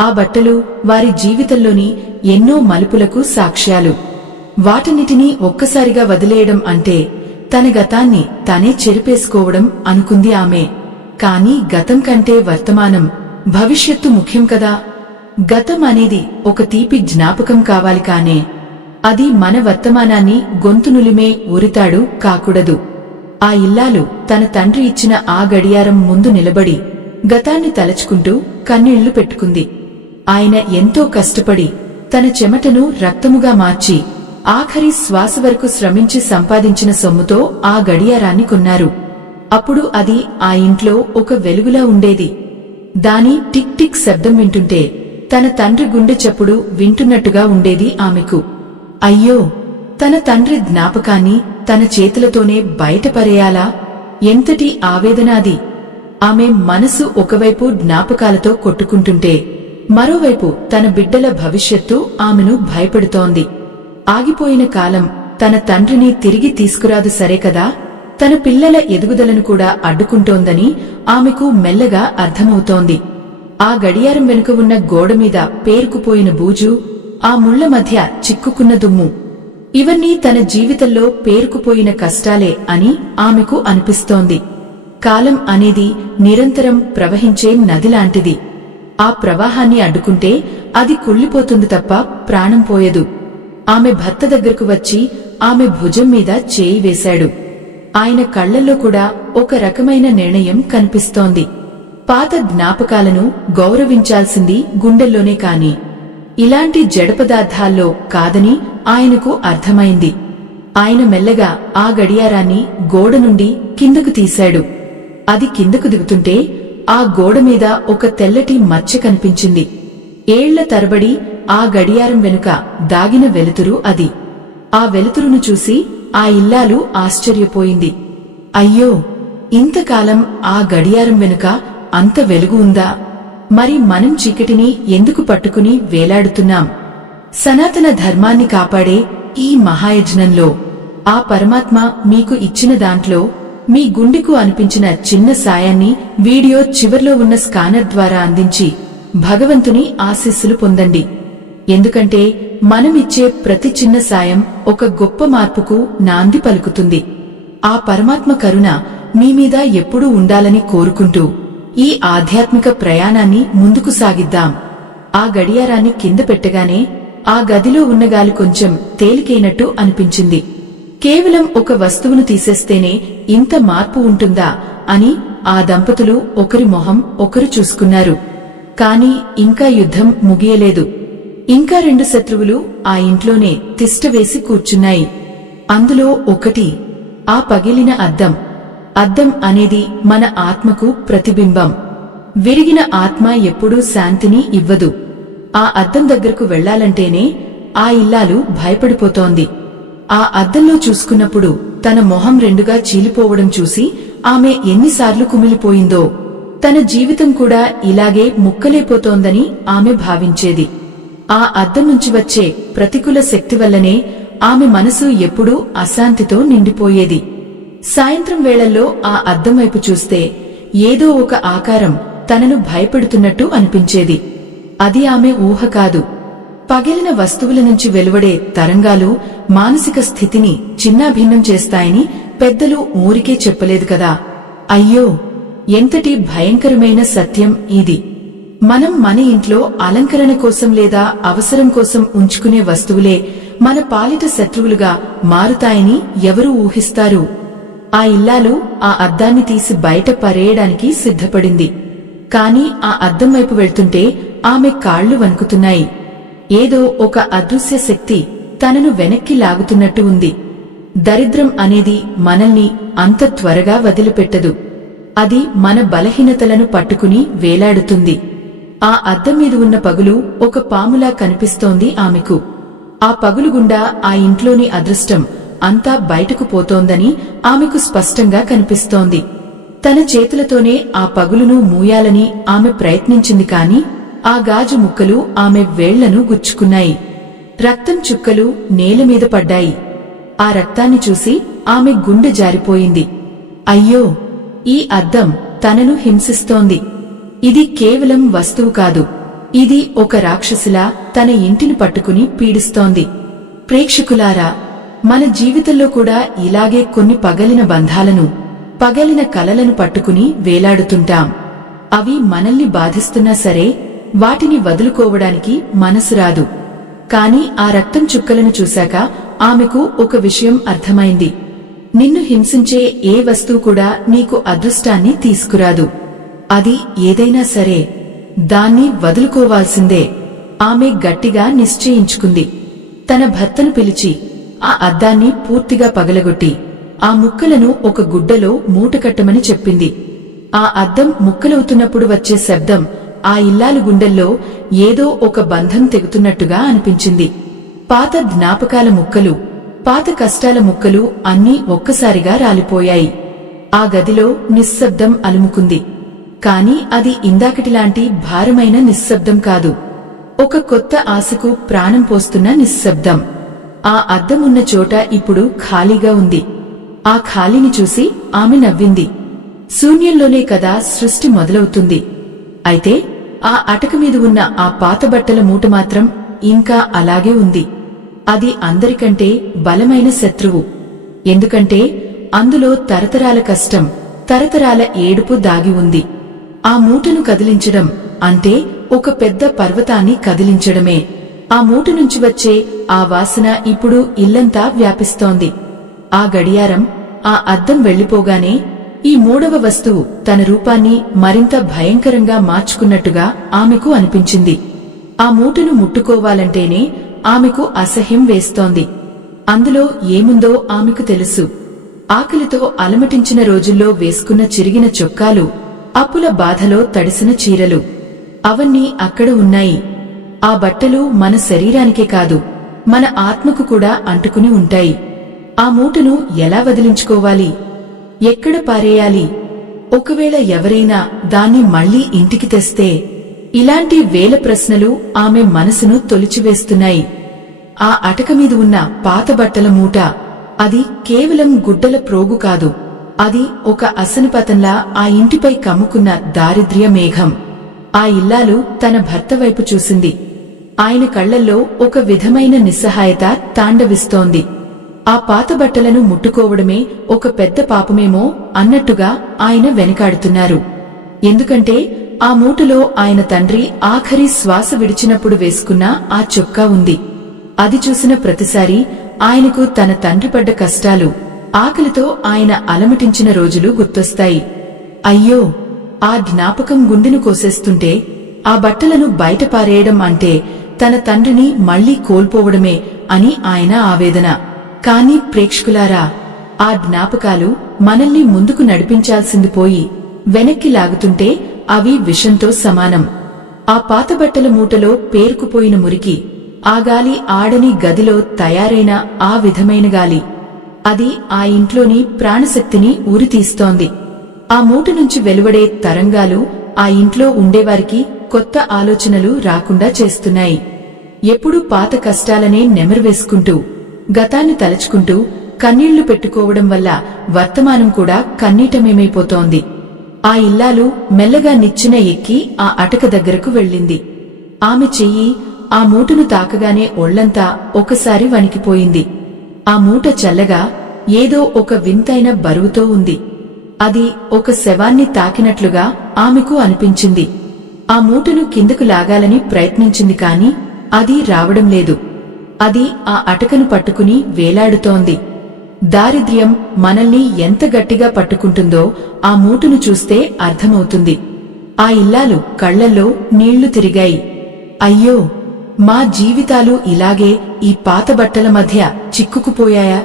ఆ బట్టలు వారి జీవితంలోని ఎన్నో మలుపులకు సాక్ష్యాలు. వాటన్నిటినీ ఒక్కసారిగా వదిలేయడం అంటే తన గతాన్ని తనే చెరిపేసుకోవడం అనుకుంది ఆమె. కాని గతం కంటే వర్తమానం, భవిష్యత్తు ముఖ్యం కదా. గతం అనేది ఒక తీపి జ్ఞాపకం కావాలి, కానే అది మన వర్తమానాన్ని గొంతునులిమే ఉరితాడు కాకూడదు. ఆ ఇల్లాలు తన తండ్రి ఇచ్చిన ఆ గడియారం ముందు నిలబడి గతాన్ని తలచుకుంటూ కన్నీళ్లు పెట్టుకుంది. ఆయన ఎంతో కష్టపడి తన చెమటను రక్తముగా మార్చి ఆఖరి శ్వాస వరకు శ్రమించి సంపాదించిన సొమ్ముతో ఆ గడియారాన్ని కొన్నారు. అప్పుడు అది ఆ ఇంట్లో ఒక వెలుగులా ఉండేది. దాని టిక్ టిక్ శబ్దం వింటుంటే తన తండ్రి గుండె చప్పుడు వింటున్నట్టుగా ఉండేది ఆమెకు. అయ్యో, తన తండ్రి జ్ఞాపకాన్ని తన చేతులతోనే బయటపరేయాలా? ఎంతటి ఆవేదనాది! ఆమె మనసు ఒకవైపు జ్ఞాపకాలతో కొట్టుకుంటుంటే మరోవైపు తన బిడ్డల భవిష్యత్తు ఆమెను భయపెడుతోంది. ఆగిపోయిన కాలం తన తండ్రిని తిరిగి తీసుకురాదు, సరే కదా, తన పిల్లల ఎదుగుదలను కూడా అడ్డుకుంటోందని ఆమెకు మెల్లగా అర్థమవుతోంది. ఆ గడియారం వెనుక ఉన్న గోడమీద పేరుకుపోయిన బూజు, ఆ ముళ్ల మధ్య చిక్కుకున్న దుమ్ము, ఇవన్నీ తన జీవితంలో పేరుకుపోయిన కష్టాలే అని ఆమెకు అనిపిస్తోంది. కాలం అనేది నిరంతరం ప్రవహించే నదిలాంటిది. ఆ ప్రవాహాన్ని అడ్డుకుంటే అది కుళ్ళిపోతుంది తప్ప ప్రాణం పోయదు. ఆమె భర్త దగ్గరకు వచ్చి ఆమె భుజం మీద చేయి వేశాడు. ఆయన కళ్లల్లో కూడా ఒక రకమైన నిర్ణయం కనిపిస్తోంది. పాత జ్ఞాపకాలను గౌరవించాల్సింది గుండెల్లోనే కాని ఇలాంటి జడ పదార్థాల్లో కాదని ఆయనకు అర్థమైంది. ఆయన మెల్లగా ఆ గడియారాన్ని గోడ నుండి కిందకు తీశాడు. అది కిందకు దిగుతుంటే ఆ గోడ మీద ఒక తెల్లటి మచ్చ కనిపించింది. ఏళ్ల తరబడి ఆ గడియారం వెనుక దాగిన వెలుతురు అది. ఆ వెలుతురును చూసి ఆ ఇల్లాలు ఆశ్చర్యపోయింది. అయ్యో, ఇంతకాలం ఆ గడియారం వెనుక అంత వెలుగు ఉందా? మరి మనం చీకటిని ఎందుకు పట్టుకుని వేలాడుతున్నాం? సనాతన ధర్మాన్ని కాపాడే ఈ మహాయజ్ఞంలో ఆ పరమాత్మ మీకు ఇచ్చిన దాంట్లో మీ గుండెకు అనిపించిన చిన్న సాయాన్ని వీడియో చివర్లో ఉన్న స్కానర్ ద్వారా అందించి భగవంతుని ఆశీస్సులు పొందండి. ఎందుకంటే మనమిచ్చే ప్రతి చిన్న సాయం ఒక గొప్ప మార్పుకు నాంది పలుకుతుంది. ఆ పరమాత్మ కరుణ మీమీద ఎప్పుడూ ఉండాలని కోరుకుంటూ ఈ ఆధ్యాత్మిక ప్రయాణాన్ని ముందుకు సాగిద్దాం. ఆ గడియారాన్ని కింద పెట్టగానే ఆ గదిలో ఉన్న గాలి కొంచెం తేలికైనట్టు అనిపించింది. కేవలం ఒక వస్తువును తీసేస్తేనే ఇంత మార్పు ఉంటుందా అని ఆ దంపతులు ఒకరి మొహం ఒకరు చూసుకున్నారు. కాని ఇంకా యుద్ధం ముగియలేదు. ఇంకా 2 శత్రువులు ఆ ఇంట్లోనే తిష్టవేసి కూర్చున్నాయి. అందులో ఒకటి ఆ పగిలిన అద్దం. అద్దం అనేది మన ఆత్మకు ప్రతిబింబం. విరిగిన ఆత్మ ఎప్పుడూ శాంతిని ఇవ్వదు. ఆ అద్దం దగ్గరకు వెళ్లాలంటేనే ఆ ఇల్లాలు భయపడిపోతోంది. ఆ అద్దంలో చూసుకున్నప్పుడు తన మొహం రెండుగా చీలిపోవడం చూసి ఆమె ఎన్నిసార్లు కుమిలిపోయిందో. తన జీవితం కూడా ఇలాగే ముక్కలైపోతోందని ఆమె భావించేది. ఆ అద్దం నుంచి వచ్చే ప్రతికూల శక్తి వల్లనే ఆమె మనసు ఎప్పుడూ అశాంతితో నిండిపోయేది. సాయంత్రం వేళల్లో ఆ అద్దం వైపు చూస్తే ఏదో ఒక ఆకారం తనను భయపెడుతున్నట్టు అనిపించేది. అది ఆమె ఊహ కాదు. పగిలిన వస్తువుల నుంచి వెలువడే తరంగాలు మానసిక స్థితిని చిన్నాభిన్నం చేస్తాయని పెద్దలు ఊరికే చెప్పలేదు కదా. అయ్యో, ఎంతటి భయంకరమైన సత్యం ఇది! మనం మన ఇంట్లో అలంకరణ కోసం లేదా అవసరం కోసం ఉంచుకునే వస్తువులే మన పాలిట శత్రువులుగా మారుతాయని ఎవరు ఊహిస్తారు? ఆ ఇల్లాలు ఆ అద్దాన్ని తీసి బయట పరేయడానికి సిద్ధపడింది. కాని ఆ అద్దం వైపు వెళ్తుంటే ఆమె కాళ్లు వణుకుతున్నాయి. ఏదో ఒక అదృశ్య శక్తి తనను వెనక్కి లాగుతున్నట్టు ఉంది. దరిద్రం అనేది మనల్ని అంత త్వరగా వదిలిపెట్టదు. అది మన బలహీనతలను పట్టుకుని వేలాడుతుంది. ఆ అద్దం మీద ఉన్న పగులు ఒక పాములా కనిపిస్తోంది ఆమెకు. ఆ పగులు గుండా ఆ ఇంట్లోని అదృష్టం అంతా బయటకు పోతోందని ఆమెకు స్పష్టంగా కనిపిస్తోంది. తన చేతులతోనే ఆ పగులును మూయాలని ఆమె ప్రయత్నించింది కాని ఆ గాజు ముక్కలు ఆమె వేళ్లను గుచ్చుకున్నాయి. రక్తం చుక్కలు నేలమీద పడ్డాయి. ఆ రక్తాన్ని చూసి ఆమె గుండె జారిపోయింది. అయ్యో, ఈ అద్దం తనను హింసిస్తోంది. ఇది కేవలం వస్తువు కాదు, ఇది ఒక రాక్షసిలా తన ఇంటిని పట్టుకుని పీడిస్తోంది. ప్రేక్షకులారా, మన జీవితంలో కూడా ఇలాగే కొన్ని పగలిన బంధాలను, పగలిన కలలను పట్టుకుని వేలాడుతుంటాం. అవి మనల్ని బాధిస్తున్నా సరే వాటిని వదులుకోవడానికి మనసు రాదు. కాని ఆ రక్తం చుక్కలను చూశాక ఆమెకు ఒక విషయం అర్థమైంది. నిన్ను హింసించే ఏ వస్తువు కూడా నీకు అదృష్టాన్ని తీసుకురాదు. అది ఏదైనా సరే దాన్ని వదులుకోవాల్సిందే. ఆమె గట్టిగా నిశ్చయించుకుంది. తన భర్తను పిలిచి ఆ అద్దాన్ని పూర్తిగా పగలగొట్టి ఆ ముక్కలను ఒక గుడ్డలో మూటకట్టమని చెప్పింది. ఆ అద్దం ముక్కలవుతున్నప్పుడు వచ్చే శబ్దం ఆ ఇల్లాలు గుండెల్లో ఏదో ఒక బంధం తెగుతున్నట్టుగా అనిపించింది. పాత జ్ఞాపకాల ముక్కలు, పాత కష్టాల ముక్కలు అన్నీ ఒక్కసారిగా రాలిపోయాయి. ఆ గదిలో నిశ్శబ్దం అలుముకుంది. కాని అది ఇందాకటిలాంటి భారమైన నిశ్శబ్దం కాదు. ఒక కొత్త ఆశకు ప్రాణం పోస్తున్న నిశ్శబ్దం. ఆ అద్దం ఉన్న చోట ఇప్పుడు ఖాళీగా ఉంది. ఆ ఖాళీని చూసి ఆమె నవ్వింది. శూన్యంలోనే కదా సృష్టి మొదలవుతుంది. అయితే ఆ అటక మీద ఉన్న ఆ పాత బట్టల మూట మాత్రం ఇంకా అలాగే ఉంది. అది అందరికంటే బలమైన శత్రువు. ఎందుకంటే అందులో తరతరాల కష్టం, తరతరాల ఏడుపు దాగి ఉంది. ఆ మూటను కదిలించడం అంటే ఒక పెద్ద పర్వతాన్ని కదిలించడమే. ఆ మూట నుంచి వచ్చే ఆ వాసన ఇప్పుడు ఇల్లంతా వ్యాపిస్తోంది. ఆ గడియారం, ఆ అద్దం వెళ్లిపోగానే ఈ మూడవ వస్తువు తన రూపాన్ని మరింత భయంకరంగా మార్చుకున్నట్టుగా ఆమెకు అనిపించింది. ఆ మూటను ముట్టుకోవాలంటేనే ఆమెకు అసహ్యం వేస్తోంది. అందులో ఏముందో ఆమెకు తెలుసు. ఆకలితో అలమటించిన రోజుల్లో వేసుకున్న చిరిగిన చొక్కాలు, అప్పుల బాధలో తడిసిన చీరలు, అవన్నీ అక్కడ ఉన్నాయి. ఆ బట్టలు మన శరీరానికే కాదు, మన ఆత్మకు కూడా అంటుకుని ఉంటాయి. ఆ మూటను ఎలా వదిలించుకోవాలి? ఎక్కడ పారేయాలి? ఒకవేళ ఎవరైనా దాన్ని మళ్లీ ఇంటికి తెస్తే? ఇలాంటి వేల ప్రశ్నలు ఆమె మనసును తొలిచివేస్తున్నాయి. ఆ అటక మీద ఉన్న పాత బట్టల మూట, అది కేవలం గుడ్డల ప్రోగు కాదు. అది ఒక అసనిపతంలా ఆ ఇంటిపై కమ్ముకున్న దారిద్ర్య మేఘం. ఆ ఇల్లాలు తన భర్త వైపు చూసింది. ఆయన కళ్లల్లో ఒక విధమైన నిస్సహాయత తాండవిస్తోంది. ఆ పాత బట్టలను ముట్టుకోవడమే ఒక పెద్ద పాపమేమో అన్నట్టుగా ఆయన వెనకాడుతున్నారు. ఎందుకంటే ఆ మూటలో ఆయన తండ్రి ఆఖరి శ్వాస విడిచినప్పుడు వేసుకున్న ఆ చొక్కా ఉంది. అది చూసిన ప్రతిసారీ ఆయనకు తన తండ్రి పడ్డ కష్టాలు, ఆకలితో ఆయన అలమటించిన రోజులు గుర్తొస్తాయి. అయ్యో, ఆ జ్ఞాపకం గుండెను కోసేస్తుంటే ఆ బట్టలను బయట పారేయడం అంటే తన తండ్రిని మళ్లీ కోల్పోవడమే అని ఆయన ఆవేదన. కాని ప్రేక్షకులారా, ఆ జ్ఞాపకాలు మనల్ని ముందుకు నడిపించాల్సింది పోయి వెనక్కి లాగుతుంటే అవి విషంతో సమానం. ఆ పాతబట్టల మూటలో పేరుకుపోయిన మురికి, ఆ గాలి ఆడని గదిలో తయారైన ఆ విధమైన గాలి, అది ఆ ఇంట్లోని ప్రాణశక్తిని ఉరితీస్తోంది. ఆ మూట నుంచి వెలువడే తరంగాలు ఆ ఇంట్లో ఉండేవారికి కొత్త ఆలోచనలు రాకుండా చేస్తున్నాయి. ఎప్పుడూ పాత కష్టాలనే నెమరువేసుకుంటూ, గతాన్ని తలుచుకుంటూ కన్నీళ్లు పెట్టుకోవడం వల్ల వర్తమానం కూడా కన్నీటమేమైపోతోంది. ఆ ఇల్లాలు మెల్లగా నిచ్చెన ఎక్కి ఆ అటక దగ్గరకు వెళ్ళింది. ఆమె చెయ్యి ఆ మూటను తాకగానే ఒళ్లంతా ఒకసారి వణికిపోయింది. ఆ మూట చల్లగా, ఏదో ఒక వింతైన బరువుతో ఉంది. అది ఒక శవాన్ని తాకినట్లుగా ఆమెకు అనిపించింది. ఆ మూటను కిందకు లాగాలని ప్రయత్నించింది కాని అది రావడం లేదు. అది ఆ అటకను పట్టుకుని వేలాడుతోంది. దారిద్ర్యం మనల్ని ఎంత గట్టిగా పట్టుకుంటుందో ఆ మూటను చూస్తే అర్థమవుతుంది. ఆ ఇల్లాలు కళ్లల్లో నీళ్లు తిరిగాయి. అయ్యో, మా జీవితాలు ఇలాగే ఈ పాత బట్టల మధ్య చిక్కుకుపోయాయా?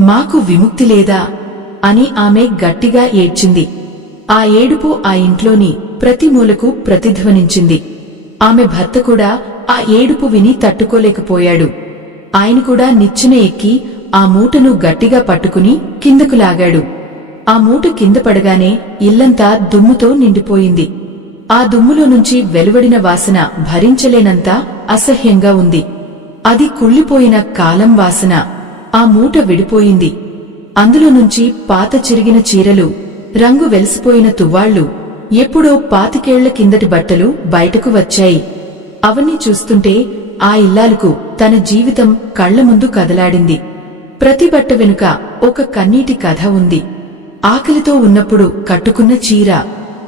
మాకు విముక్తి లేదా అని ఆమె గట్టిగా ఏడ్చింది. ఆ ఏడుపు ఆ ఇంట్లోని ప్రతి మూలకు ప్రతిధ్వనించింది. ఆమె భర్త కూడా ఆ ఏడుపు విని తట్టుకోలేకపోయాడు. ఆయన కూడా నిచ్చెన ఎక్కి ఆ మూటను గట్టిగా పట్టుకుని కిందకు లాగాడు. ఆ మూట కింద పడగానే ఇల్లంతా దుమ్ముతో నిండిపోయింది. ఆ దుమ్ములో నుంచి వెలువడిన వాసన భరించలేనంత అసహ్యంగా ఉంది. అది కుళ్ళిపోయిన కాలం వాసన. ఆ మూట విడిపోయింది. అందులో నుంచి పాత చిరిగిన చీరలు, రంగు వెలిసిపోయిన తువ్వాళ్లు, ఎప్పుడో 25 ఏళ్ల కిందటి బట్టలు బయటకు వచ్చాయి. అవన్నీ చూస్తుంటే ఆ ఇల్లాలకు తన జీవితం కళ్ల ముందు కదలాడింది. ప్రతి బట్ట వెనుక ఒక కన్నీటి కథ ఉంది. ఆకలితో ఉన్నప్పుడు కట్టుకున్న చీర,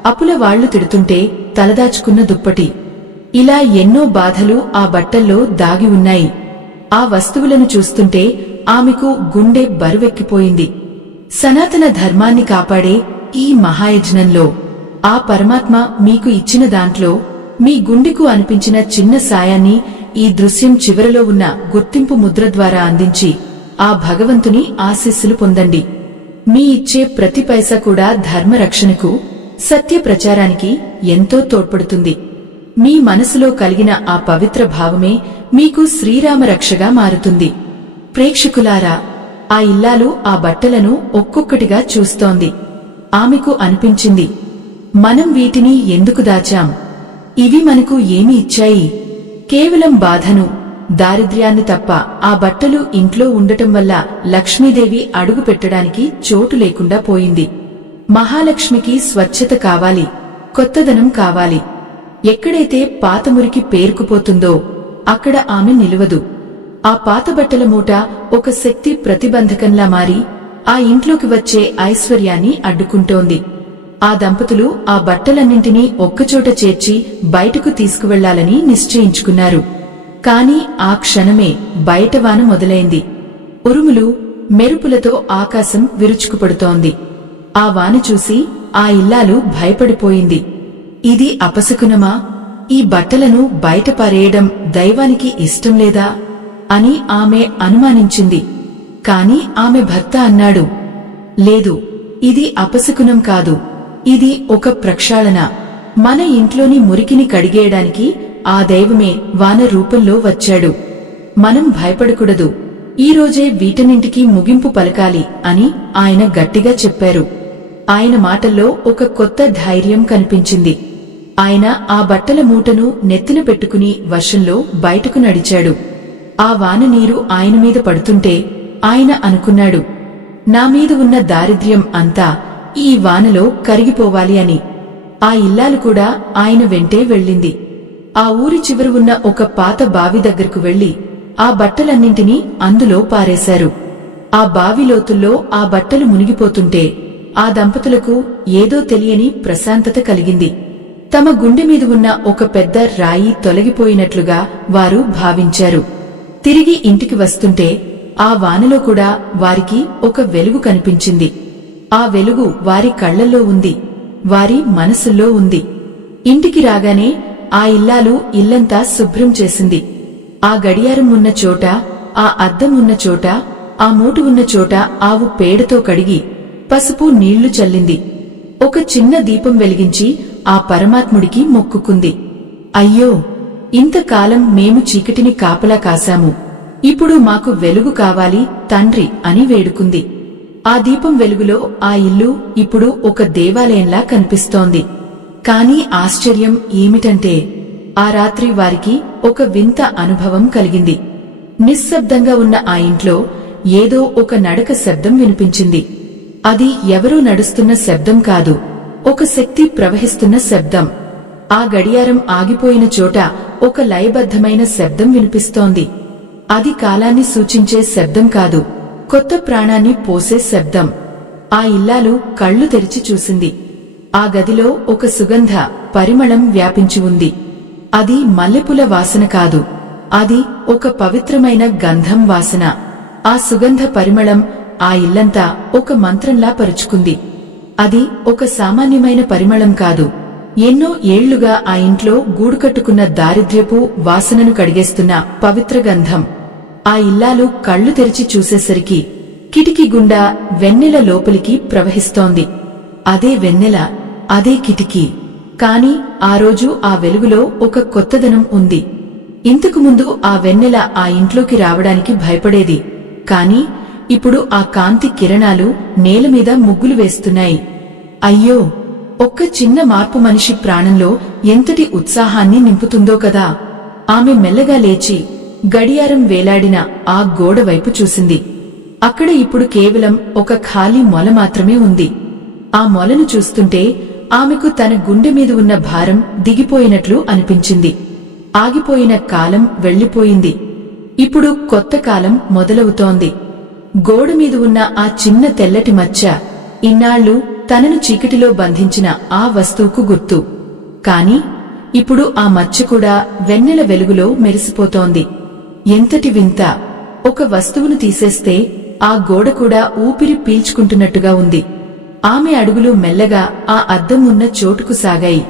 అప్పుల వాళ్లు తిడుతుంటే తలదాచుకున్న దుప్పటి, ఇలా ఎన్నో బాధలు ఆ బట్టల్లో దాగి ఉన్నాయి. ఆ వస్తువులను చూస్తుంటే ఆమెకు గుండె బరువెక్కిపోయింది. సనాతన ధర్మాన్ని కాపాడే ఈ మహాయజ్ఞంలో ఆ పరమాత్మ మీకు ఇచ్చిన దాంట్లో మీ గుండెకు అనిపించిన చిన్న సాయాన్ని ఈ దృశ్యం చివరలో ఉన్న గుర్తింపు ముద్ర ద్వారా అందించి ఆ భగవంతుని ఆశీస్సులు పొందండి. మీ ఇచ్చే ప్రతి పైసా కూడా ధర్మరక్షణకు, సత్య ప్రచారానికి ఎంతో తోడ్పడుతుంది. మీ మనసులో కలిగిన ఆ పవిత్ర భావమే మీకు శ్రీరామ రక్షగా మారుతుంది. ప్రేక్షకులారా, ఆ ఇల్లాలు ఆ బట్టలను ఒక్కొక్కటిగా చూస్తోంది. ఆమెకు అనిపించింది, మనం వీటిని ఎందుకు దాచాం? ఇవి మనకు ఏమి ఇచ్చాయి? కేవలం బాధను, దారిద్ర్యాన్ని తప్ప. ఆ బట్టలు ఇంట్లో ఉండటం వల్ల లక్ష్మీదేవి అడుగు పెట్టడానికి చోటు లేకుండా పోయింది. మహాలక్ష్మికి స్వచ్ఛత కావాలి, కొత్తదనం కావాలి. ఎక్కడైతే పాత మురికి పేరుకుపోతుందో అక్కడ ఆమె నిలువదు. ఆ పాత బట్టల మూట ఒక శక్తి ప్రతిబంధకంలా మారి ఆ ఇంట్లోకి వచ్చే ఐశ్వర్యాన్ని అడ్డుకుంటోంది. ఆ దంపతులు ఆ బట్టలన్నింటినీ ఒక్కచోట చేర్చి బయటకు తీసుకువెళ్లాలని నిశ్చయించుకున్నారు. కాని ఆ క్షణమే బయటవాన మొదలైంది. ఉరుములు, మెరుపులతో ఆకాశం విరుచుకుపడుతోంది. ఆ వాన చూసి ఆ ఇల్లాలు భయపడిపోయింది. ఇది అపశకునమా? ఈ బట్టలను బయట పారేయడం దైవానికి ఇష్టం లేదా అని ఆమె అనుమానించింది. కాని ఆమె భర్త అన్నాడు, లేదు, ఇది అపశకునం కాదు, ఇది ఒక ప్రక్షాళన. మన ఇంట్లోని మురికిని కడిగేయడానికి ఆ దైవమే వాన రూపంలో వచ్చాడు. మనం భయపడకూడదు, ఈరోజే వీటన్నింటికీ ముగింపు పలకాలి అని ఆయన గట్టిగా చెప్పారు. ఆయన మాటల్లో ఒక కొత్త ధైర్యం కనిపించింది. ఆయన ఆ బట్టల మూటను నెత్తిన పెట్టుకుని వర్షంలో బయటకు నడిచాడు. ఆ వాన నీరు ఆయన మీద పడుతుంటే ఆయన అనుకున్నాడు, నా మీద ఉన్న దారిద్ర్యం అంతా ఈ వానలో కరిగిపోవాలి అని. ఆ ఇల్లాలు కూడా ఆయన వెంటే వెళ్ళింది. ఆ ఊరి చివర ఉన్న ఒక పాత బావి దగ్గరకు వెళ్లి ఆ బట్టలన్నింటినీ అందులో పారేశారు. ఆ బావి లోతుల్లో ఆ బట్టలు మునిగిపోతుంటే ఆ దంపతులకు ఏదో తెలియని ప్రశాంతత కలిగింది. తమ గుండె మీద ఉన్న ఒక పెద్ద రాయి తొలగిపోయినట్లుగా వారు భావించారు. తిరిగి ఇంటికి వస్తుంటే ఆ వానలో కూడా వారికి ఒక వెలుగు కనిపించింది. ఆ వెలుగు వారి కళ్లల్లో ఉంది, వారి మనసుల్లో ఉంది. ఇంటికి రాగానే ఆ ఇల్లాలు ఇల్లంతా శుభ్రం చేసింది. ఆ గడియారం ఉన్న చోట, ఆ అద్దం ఉన్న చోట, ఆ మూటు ఉన్న చోట ఆవు పేడతో కడిగి పసుపు నీళ్లు చల్లింది. ఒక చిన్న దీపం వెలిగించి ఆ పరమాత్ముడికి మొక్కుకుంది. అయ్యో, ఇంతకాలం మేము చీకటిని కాపలా కాశాము, ఇప్పుడు మాకు వెలుగు కావాలి తండ్రి అని వేడుకుంది. ఆ దీపం వెలుగులో ఆ ఇల్లు ఇప్పుడు ఒక దేవాలయంలా కనిపిస్తోంది. కాని ఆశ్చర్యం ఏమిటంటే ఆ రాత్రి వారికి ఒక వింత అనుభవం కలిగింది. నిశ్శబ్దంగా ఉన్న ఆ ఇంట్లో ఏదో ఒక నడక శబ్దం వినిపించింది. అది ఎవరూ నడుస్తున్న శబ్దం కాదు, ఒక శక్తి ప్రవహిస్తున్న శబ్దం. ఆ గడియారం ఆగిపోయిన చోట ఒక లయబద్ధమైన శబ్దం వినిపిస్తోంది. అది కాలాన్ని సూచించే శబ్దం కాదు, కొత్త ప్రాణాన్ని పోసే శబ్దం. ఆ ఇల్లాలు కళ్ళు తెరిచి చూసింది. ఆ గదిలో ఒక సుగంధ పరిమళం వ్యాపించి ఉంది. అది మల్లెపూల వాసన కాదు, అది ఒక పవిత్రమైన గంధం వాసన. ఆ సుగంధ పరిమళం ఆ ఇల్లంతా ఒక మంత్రంలా పరుచుకుంది. అది ఒక సామాన్యమైన పరిమళం కాదు, ఎన్నో ఏళ్లుగా ఆ ఇంట్లో గూడుకట్టుకున్న దారిద్ర్యపు వాసనను కడిగేస్తున్న పవిత్ర గంధం. ఆ ఇల్లాలు కళ్ళు తెరిచి చూసేసరికి కిటికీ గుండా వెన్నెల లోపలికి ప్రవహిస్తోంది. అదే వెన్నెల, అదే కిటికీ. కాని ఆ రోజు ఆ వెలుగులో ఒక కొత్తదనం ఉంది. ఇంతకు ముందు ఆ వెన్నెల ఆ ఇంట్లోకి రావడానికి భయపడేది. కాని ఇప్పుడు ఆ కాంతి కిరణాలు నేలమీద ముగ్గులు వేస్తున్నాయి. అయ్యో, ఒక్క చిన్న మార్పు మనిషి ప్రాణంలో ఎంతటి ఉత్సాహాన్ని నింపుతుందో కదా. ఆమె మెల్లగా లేచి గడియారం వేలాడిన ఆ గోడ వైపు చూసింది. అక్కడ ఇప్పుడు కేవలం ఒక ఖాళీ మొల మాత్రమే ఉంది. ఆ మొలను చూస్తుంటే ఆమెకు తన గుండె మీద ఉన్న భారం దిగిపోయినట్లు అనిపించింది. ఆగిపోయిన కాలం వెళ్లిపోయింది. ఇప్పుడు కొత్త కాలం మొదలవుతోంది. గోడమీద ఉన్న ఆ చిన్న తెల్లటి మచ్చ ఇన్నాళ్లు తనను చీకటిలో బంధించిన ఆ వస్తువుకు గుర్తు. కాని ఇప్పుడు ఆ మచ్చ కూడా వెన్నెల వెలుగులో మెరిసిపోతోంది. ఎంతటి వింత! ఒక వస్తువును తీసేస్తే ఆ గోడ కూడా ఊపిరి పీల్చుకుంటున్నట్టుగా ఉంది. ఆమె అడుగులు మెల్లగా ఆ అద్దం ఉన్న చోటుకు సాగాయి.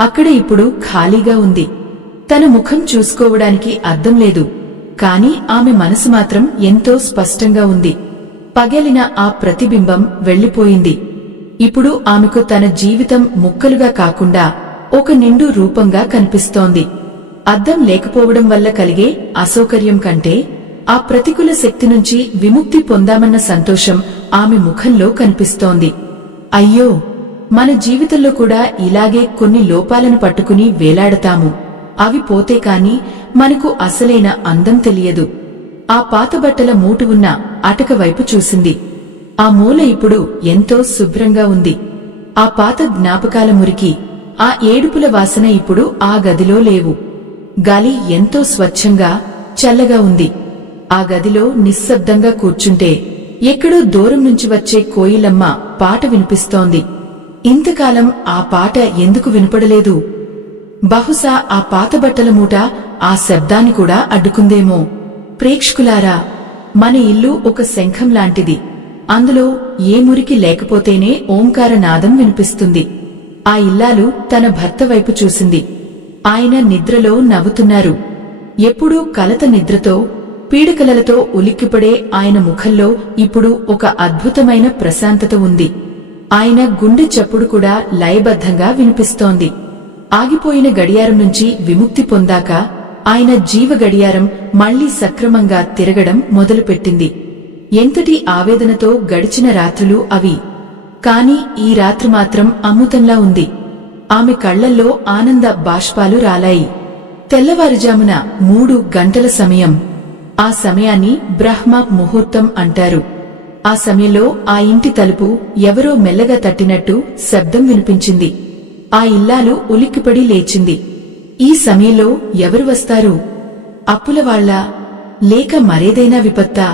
అక్కడ ఇప్పుడు ఖాళీగా ఉంది. తన ముఖం చూసుకోవడానికి అద్దం లేదు, కాని ఆమె మనసు మాత్రం ఎంతో స్పష్టంగా ఉంది. పగిలిన ఆ ప్రతిబింబం వెళ్లిపోయింది. ఇప్పుడు ఆమెకు తన జీవితం ముక్కలుగా కాకుండా ఒక నిండు రూపంగా కనిపిస్తోంది. అద్దం లేకపోవడం వల్ల కలిగే అసౌకర్యం కంటే ఆ ప్రతికూల శక్తి నుంచి విముక్తి పొందామన్న సంతోషం ఆమె ముఖంలో కనిపిస్తోంది. అయ్యో, మన జీవితంలో కూడా ఇలాగే కొన్ని లోపాలను పట్టుకుని వేలాడతాము. అవి పోతే కాని మనకు అసలైన అందం తెలియదు. ఆ పాత బట్టల మూటు ఉన్న అటక వైపు చూసింది. ఆ మూల ఇప్పుడు ఎంతో శుభ్రంగా ఉంది. ఆ పాత జ్ఞాపకాల మురికి, ఆ ఏడుపుల వాసన ఇప్పుడు ఆ గదిలో లేవు. గాలి ఎంతో స్వచ్ఛంగా చల్లగా ఉంది. ఆ గదిలో నిశ్శబ్దంగా కూర్చుంటే ఎక్కడో దూరం నుంచి వచ్చే కోయిలమ్మ పాట వినిపిస్తోంది. ఇంతకాలం ఆ పాట ఎందుకు వినపడలేదు? బహుశా ఆ పాత బట్టల మూట ఆ శబ్దాన్ని కూడా అడ్డుకుందేమో. ప్రేక్షకులారా, మన ఇల్లు ఒక శంఖం లాంటిది. అందులో ఏ మురికి లేకపోతేనే ఓంకార నాదం వినిపిస్తుంది. ఆ ఇల్లాలు తన భర్త వైపు చూసింది. ఆయన నిద్రలో నవ్వుతున్నారు. ఎప్పుడూ కలత నిద్రతో, పీడకలలతో ఉలిక్కిపడే ఆయన ముఖంలో ఇప్పుడు ఒక అద్భుతమైన ప్రశాంతత ఉంది. ఆయన గుండె చప్పుడు కూడా లయబద్ధంగా వినిపిస్తోంది. ఆగిపోయిన గడియారం నుంచి విముక్తి పొందాక ఆయన జీవ గడియారం మళ్లీ సక్రమంగా తిరగడం మొదలుపెట్టింది. ఎంతటి ఆవేదనతో గడిచిన రాత్రులు అవి! కాని ఈ రాత్రి మాత్రం అమృతంలా ఉంది. ఆమె కళ్లల్లో ఆనంద బాష్పాలు రాలాయి. తెల్లవారుజామున 3 గంటల సమయం. ఆ సమయాన్ని బ్రహ్మ ముహూర్తం అంటారు. ఆ సమయంలో ఆ ఇంటి తలుపు ఎవరో మెల్లగా తట్టినట్టు శబ్దం వినిపించింది. ఆ ఇల్లాలు ఉలిక్కిపడి లేచింది. ఈ సమయంలో ఎవరు వస్తారు? అప్పులవాళ్లా, లేక మరేదైనా విపత్తా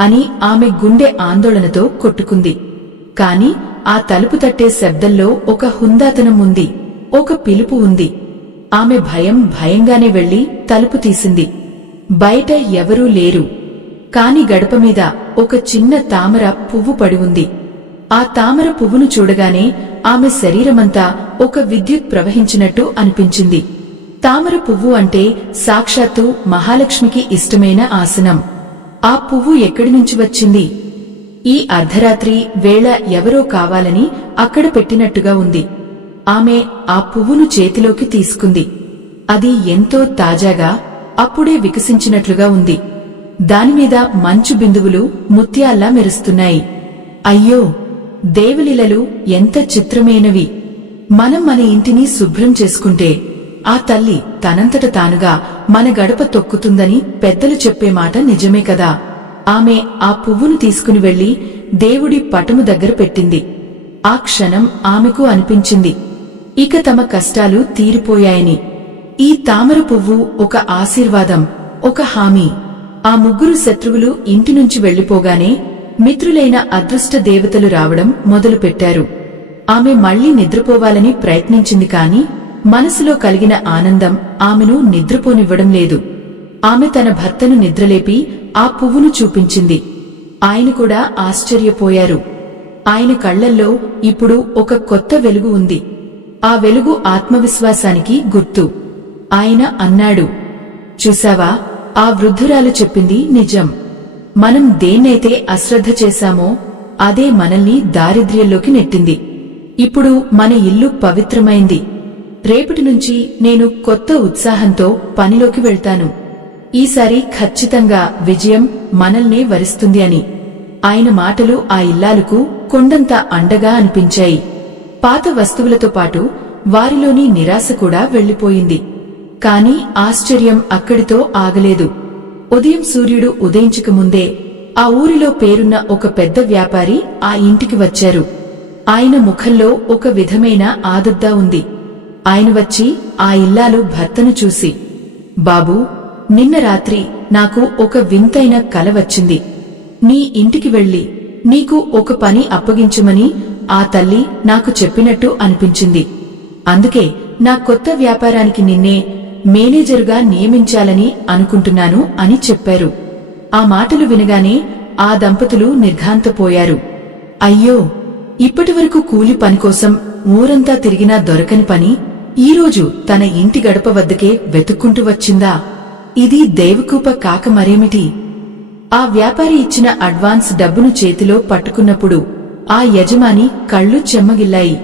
అని ఆమె గుండె ఆందోళనతో కొట్టుకుంది. కాని ఆ తలుపు తట్టే శబ్దంలో ఒక హుందాతనం ఉంది, ఒక పిలుపు ఉంది. ఆమె భయంగానే వెళ్లి తలుపు తీసింది. బయట ఎవరూ లేరు. కాని గడపమీద ఒక చిన్న తామర పువ్వు పడి ఉంది. ఆ తామర పువ్వును చూడగానే ఆమె శరీరమంతా ఒక విద్యుత్ ప్రవహించినట్టు అనిపించింది. తామర పువ్వు అంటే సాక్షాత్తు మహాలక్ష్మికి ఇష్టమైన ఆసనం. ఆ పువ్వు ఎక్కడి నుంచి వచ్చింది? ఈ అర్ధరాత్రి వేళ ఎవరో కావాలని అక్కడ పెట్టినట్టుగా ఉంది. ఆమె ఆ పువ్వును చేతిలోకి తీసుకుంది. అది ఎంతో తాజాగా అప్పుడే వికసించినట్లుగా ఉంది. దానిమీద మంచు బిందువులు ముత్యాల్లా మెరుస్తున్నాయి. అయ్యో, దేవలీలలు ఎంత చిత్రమైనవి! మనం మన ఇంటిని శుభ్రం చేసుకుంటే ఆ తల్లి తనంతట తానుగా మన గడప తొక్కుతుందని పెద్దలు చెప్పే మాట నిజమే కదా. ఆమె ఆ పువ్వును తీసుకుని వెళ్లి దేవుడి పటము దగ్గర పెట్టింది. ఆ క్షణం ఆమెకు అనిపించింది, ఇక తమ కష్టాలు తీరిపోయాయని. ఈ తామర పువ్వు ఒక ఆశీర్వాదం, ఒక హామీ. ఆ ముగ్గురు శత్రువులు ఇంటి నుంచి వెళ్లిపోగానే మిత్రులైన అదృష్ట దేవతలు రావడం మొదలుపెట్టారు. ఆమె మళ్లీ నిద్రపోవాలని ప్రయత్నించింది కాని మనసులో కలిగిన ఆనందం ఆమెను నిద్రపోనివ్వడం లేదు. ఆమె తన భర్తను నిద్రలేపి ఆ పువ్వును చూపించింది. ఆయన కూడా ఆశ్చర్యపోయారు. ఆయన కళ్లల్లో ఇప్పుడు ఒక కొత్త వెలుగు ఉంది. ఆ వెలుగు ఆత్మవిశ్వాసానికి గుర్తు. ఆయన అన్నాడు, చూశావా, ఆ వృద్ధురాలు చెప్పింది నిజం. మనం దేన్నైతే అశ్రద్ధ చేశామో అదే మనల్ని దారిద్ర్యంలోకి నెట్టింది. ఇప్పుడు మన ఇల్లు పవిత్రమైంది. రేపటి నుంచి నేను కొత్త ఉత్సాహంతో పనిలోకి వెళ్తాను. ఈసారి ఖచ్చితంగా విజయం మనల్నే వరిస్తుంది అని. ఆయన మాటలు ఆ ఇల్లాలకు కొండంత అండగా అనిపించాయి. పాత వస్తువులతో పాటు వారిలోని నిరాశ కూడా వెళ్లిపోయింది. కాని ఆశ్చర్యం అక్కడితో ఆగలేదు. ఉదయం సూర్యుడు ఉదయించకముందే ఆ ఊరిలో పేరున్న ఒక పెద్ద వ్యాపారి ఆ ఇంటికి వచ్చారు. ఆయన ముఖంలో ఒక విధమైన ఆదుర్దా ఉంది. ఆయన వచ్చి ఆ ఇల్లాలు భర్తను చూసి, బాబూ, నిన్న రాత్రి నాకు ఒక వింతైన కల వచ్చింది. నీ ఇంటికి వెళ్లి నీకు ఒక పని అప్పగించమని ఆ తల్లి నాకు చెప్పినట్టు అనిపించింది. అందుకే నా కొత్త వ్యాపారానికి నిన్నే మేనేజరుగా నియమించాలని అనుకుంటున్నాను అని చెప్పారు. ఆ మాటలు వినగానే ఆ దంపతులు నిర్ఘాంతపోయారు. అయ్యో, ఇప్పటివరకు కూలి పనికోసం ఊరంతా తిరిగినా దొరకని పని ఈరోజు తన ఇంటి గడప వద్దకే వెతుక్కుంటూ వచ్చిందా? ఇది దైవకృప కాక మరేమిటి? ఆ వ్యాపారి ఇచ్చిన అడ్వాన్స్ డబ్బును చేతిలో పట్టుకున్నప్పుడు ఆ యజమాని కళ్ళు చెమ్మగిల్లాయి.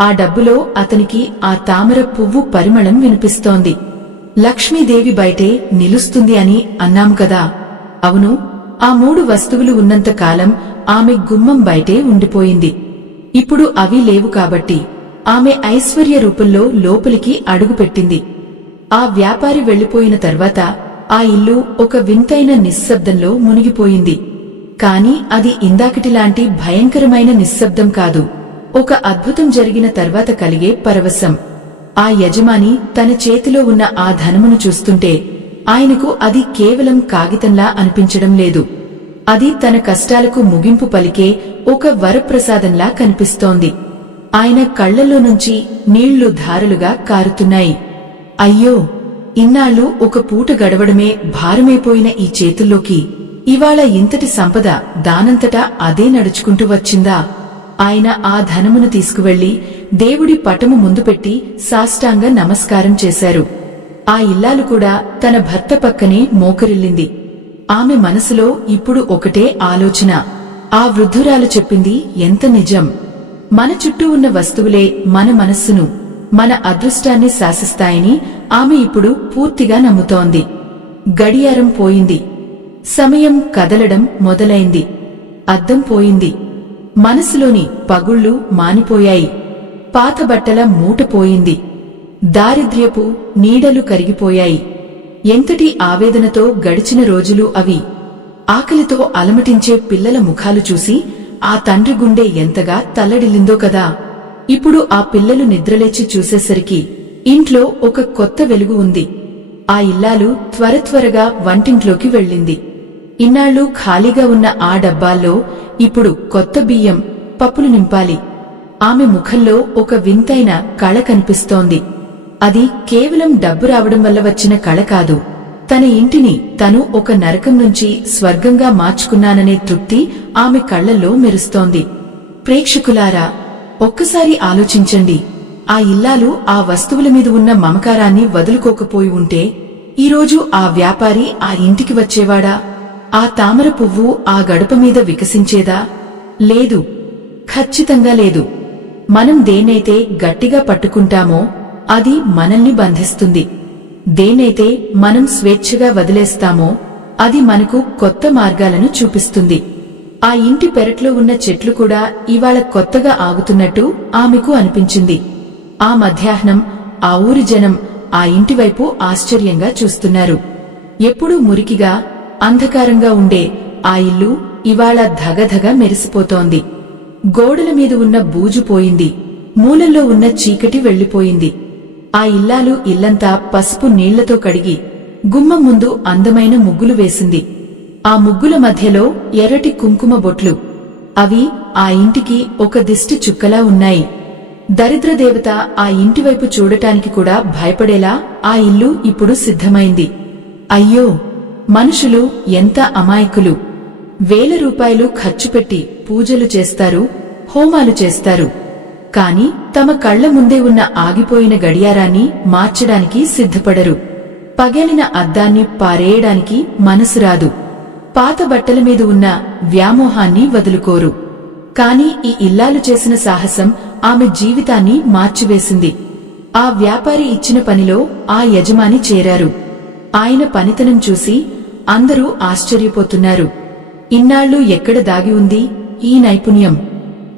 ఆ డబ్బులో అతనికి ఆ తామర పువ్వు పరిమళం వినిపిస్తోంది. లక్ష్మీదేవి బయటే నిలుస్తుంది అని అన్నాం కదా. అవును, ఆ 3 వస్తువులు ఉన్నంతకాలం ఆమె గుమ్మం బయటే ఉండిపోయింది. ఇప్పుడు అవి లేవు కాబట్టి ఆమె ఐశ్వర్య రూపంలో లోపలికి అడుగుపెట్టింది. ఆ వ్యాపారి వెళ్లిపోయిన తర్వాత ఆ ఇల్లు ఒక వింతైన నిశ్శబ్దంలో మునిగిపోయింది. కాని అది ఇందాకటిలాంటి భయంకరమైన నిశ్శబ్దం కాదు. ఒక అద్భుతం జరిగిన తర్వాత కలిగే పరవశం. ఆ యజమాని తన చేతిలో ఉన్న ఆ ధనమును చూస్తుంటే ఆయనకు అది కేవలం కాగితంలా అనిపించడం లేదు. అది తన కష్టాలకు ముగింపు పలికే ఒక వరప్రసాదంలా కనిపిస్తోంది. ఆయన కళ్లలో నుంచి నీళ్లు ధారలుగా కారుతున్నాయి. అయ్యో, ఇన్నాళ్లు ఒక పూట గడవడమే భారమైపోయిన ఈ చేతుల్లోకి ఇవాళ ఇంతటి సంపద దానంతటా అదే నడుచుకుంటూ వచ్చిందా? ఆయన ఆ ధనమును తీసుకువెళ్లి దేవుడి పటము ముందు పెట్టి సాష్టాంగ నమస్కారం చేశారు. ఆ ఇల్లాలు కూడా తన భర్త పక్కనే మోకరిల్లింది. ఆమె మనసులో ఇప్పుడు ఒకటే ఆలోచన, ఆ వృద్ధురాలు చెప్పింది ఎంత నిజం. మన చుట్టూ ఉన్న వస్తువులే మన మనస్సును, మన అదృష్టాన్ని శాసిస్తాయని ఆమె ఇప్పుడు పూర్తిగా నమ్ముతోంది. గడియారం పోయింది. సమయం కదలడం మొదలైంది. అద్దం పోయింది. మనసులోని పగుళ్లు మానిపోయాయి. పాత బట్టల మూట పోయింది. దారిద్ర్యపు నీడలు కరిగిపోయాయి. ఎంతటి ఆవేదనతో గడిచిన రోజులు అవి. ఆకలితో అలమటించే పిల్లల ముఖాలు చూసి ఆ తండ్రి గుండె ఎంతగా తల్లడిల్లిందో కదా. ఇప్పుడు ఆ పిల్లలు నిద్రలేచి చూసేసరికి ఇంట్లో ఒక కొత్త వెలుగు ఉంది. ఆ ఇల్లాలు త్వరగా వంటింట్లోకి వెళ్ళింది. ఇన్నాళ్లు ఖాళీగా ఉన్న ఆ డబ్బాల్లో ఇప్పుడు కొత్త బియ్యం, పప్పులు నింపాలి. ఆమె ముఖంలో ఒక వింతైన కళ కనిపిస్తోంది. అది కేవలం డబ్బు రావడం వల్ల వచ్చిన కళ కాదు. తన ఇంటిని తను ఒక నరకం నుంచి స్వర్గంగా మార్చుకున్నాననే తృప్తి ఆమె కళ్లల్లో మెరుస్తోంది. ప్రేక్షకులారా, ఒక్కసారి ఆలోచించండి. ఆ ఇల్లాలు ఆ వస్తువుల మీద ఉన్న మమకారాన్ని వదులుకోకపోయి ఉంటే ఈరోజు ఆ వ్యాపారి ఆ ఇంటికి వచ్చేవాడా? ఆ తామర పువ్వు ఆ గడప మీద వికసించేదా? లేదు, ఖచ్చితంగా లేదు. మనం దేనైతే గట్టిగా పట్టుకుంటామో అది మనల్ని బంధిస్తుంది. దేనైతే మనం స్వేచ్ఛగా వదిలేస్తామో అది మనకు కొత్త మార్గాలను చూపిస్తుంది. ఆ ఇంటి పెరట్లో ఉన్న చెట్లు కూడా ఇవాళ కొత్తగా ఆగుతున్నట్టు ఆమెకు అనిపించింది. ఆ మధ్యాహ్నం ఆ ఊరి జనం ఆ ఇంటివైపు ఆశ్చర్యంగా చూస్తున్నారు. ఎప్పుడూ మురికిగా అంధకారంగా ఉండే ఆ ఇల్లు ఇవాళ ధగధగ మెరిసిపోతోంది. గోడల మీద ఉన్న బూజు పోయింది, మూలల్లో ఉన్న చీకటి వెళ్లిపోయింది. ఆ ఇల్లాలు ఇల్లంతా పసుపు నీళ్లతో కడిగి గుమ్మం ముందు అందమైన ముగ్గులు వేసింది. ఆ ముగ్గుల మధ్యలో ఎర్రటి కుంకుమ బొట్లు. అవి ఆ ఇంటికి ఒక దిష్టి చుక్కలా ఉన్నాయి. దరిద్రదేవత ఆ ఇంటివైపు చూడటానికి కూడా భయపడేలా ఆ ఇల్లు ఇప్పుడు సిద్ధమైంది. అయ్యో, మనుషులు ఎంత అమాయకులు! వేల రూపాయలు ఖర్చుపెట్టి పూజలు చేస్తారు, హోమాలు చేస్తారు. కాని తమ కళ్ల ముందే ఉన్న ఆగిపోయిన గడియారాన్ని మార్చడానికి సిద్ధపడరు. పగిలిన అద్దాన్ని పారేయడానికి మనసు రాదు. పాత బట్టల మీద ఉన్న వ్యామోహాన్ని వదులుకోరు. కాని ఈ ఇల్లాలు చేసిన సాహసం ఆమె జీవితాన్ని మార్చివేసింది. ఆ వ్యాపారి ఇచ్చిన పనిలో ఆ యజమాని చేరారు. ఆయన పనితనం చూసి అందరూ ఆశ్చర్యపోతున్నారు. ఇన్నాళ్లు ఎక్కడ దాగి ఉంది ఈ నైపుణ్యం?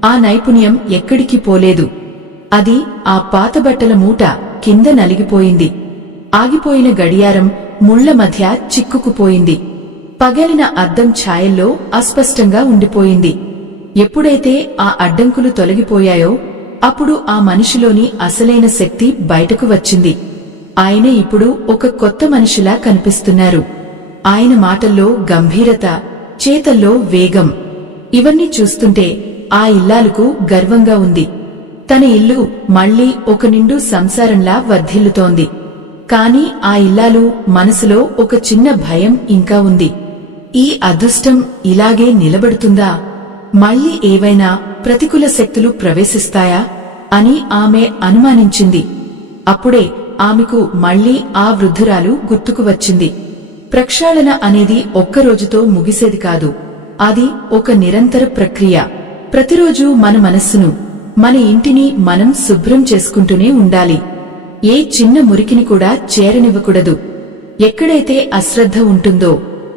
ఆ నైపుణ్యం ఎక్కడికి పోలేదు. అది ఆ పాత బట్టల మూట కింద నలిగిపోయింది. ఆగిపోయిన గడియారం ముళ్ల మధ్య చిక్కుకుపోయింది. పగిలిన అద్దం ఛాయల్లో అస్పష్టంగా ఉండిపోయింది. ఎప్పుడైతే ఆ అడ్డంకులు తొలగిపోయాయో అప్పుడు ఆ మనిషిలోని అసలైన శక్తి బయటకు వచ్చింది. ఆయన ఇప్పుడు ఒక కొత్త మనిషిలా కనిపిస్తున్నారు. ఆయన మాటల్లో గంభీరత, చేతల్లో వేగం. ఇవన్నీ చూస్తుంటే ఆ ఇల్లాలకు గర్వంగా ఉంది. తన ఇల్లు మళ్లీ ఒక నిండు సంసారంలా వర్ధిల్లుతోంది. కాని ఆ ఇల్లాలు మనసులో ఒక చిన్న భయం ఇంకా ఉంది. ఈ అదృష్టం ఇలాగే నిలబడుతుందా? మళ్లీ ఏవైనా ప్రతికూల శక్తులు ప్రవేశిస్తాయా అని ఆమె అనుమానించింది. అప్పుడే ఆమెకు మళ్లీ ఆ వృద్ధురాలు గుర్తుకు వచ్చింది. ప్రక్షాళన అనేది ఒక్కరోజుతో ముగిసేది కాదు. అది ఒక నిరంతర ప్రక్రియ. ప్రతిరోజు మన మనస్సును, మన ఇంటిని మనం శుభ్రం చేసుకుంటూనే ఉండాలి. ఏ చిన్న మురికిని కూడా చేరనివ్వకూడదు. ఎక్కడైతే అశ్రద్ధ ఉంటుందో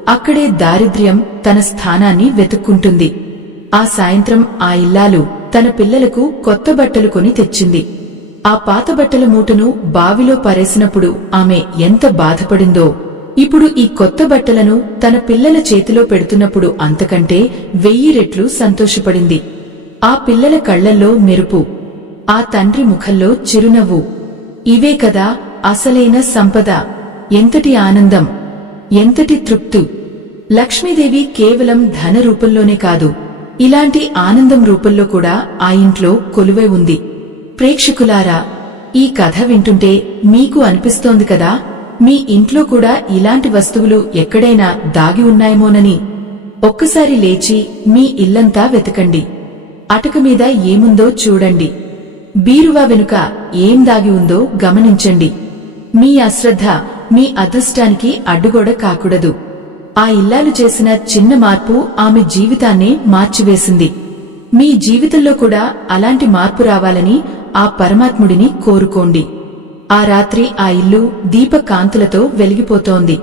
అక్కడే దారిద్ర్యం తన స్థానాన్ని వెతుక్కుంటుంది. ఆ సాయంత్రం ఆ ఇల్లాలు తన పిల్లలకు కొత్త బట్టలు కొని తెచ్చింది. ఆ పాత బట్టల మూటను బావిలో పారేసినప్పుడు ఆమె ఎంత బాధపడిందో, ఇప్పుడు ఈ కొత్త బట్టలను తన పిల్లల చేతిలో పెడుతున్నప్పుడు అంతకంటే 1000 రెట్లు సంతోషపడింది. ఆ పిల్లల కళ్లల్లో మెరుపు, ఆ తండ్రి ముఖంలో చిరునవ్వు. ఇవే కదా అసలైన సంపద! ఎంతటి ఆనందం, ఎంతటి తృప్తి! లక్ష్మీదేవి కేవలం ధన రూపంలోనే కాదు, ఇలాంటి ఆనందం రూపంలో కూడా ఆ ఇంట్లో కొలువై ఉంది. ప్రేక్షకులారా, ఈ కథ వింటుంటే మీకు అనిపిస్తోంది కదా, మీ ఇంట్లో కూడా ఇలాంటి వస్తువులు ఎక్కడైనా దాగి ఉన్నాయేమోనని. ఒక్కసారి లేచి మీ ఇల్లంతా వెతకండి. అటక మీద ఏముందో చూడండి. బీరువా వెనుక ఏం దాగి ఉందో గమనించండి. మీ అశ్రద్ధ మీ అదృష్టానికి అడ్డుగోడ కాకూడదు. ఆ ఇల్లాలు చేసిన చిన్న మార్పు ఆమె జీవితాన్నే మార్చివేసింది. మీ జీవితంలో కూడా అలాంటి మార్పు రావాలని ఆ పరమాత్ముడిని కోరుకోండి. ఆ రాత్రి ఆ ఇల్లు దీపకాంతులతో వెలిగిపోతోంది.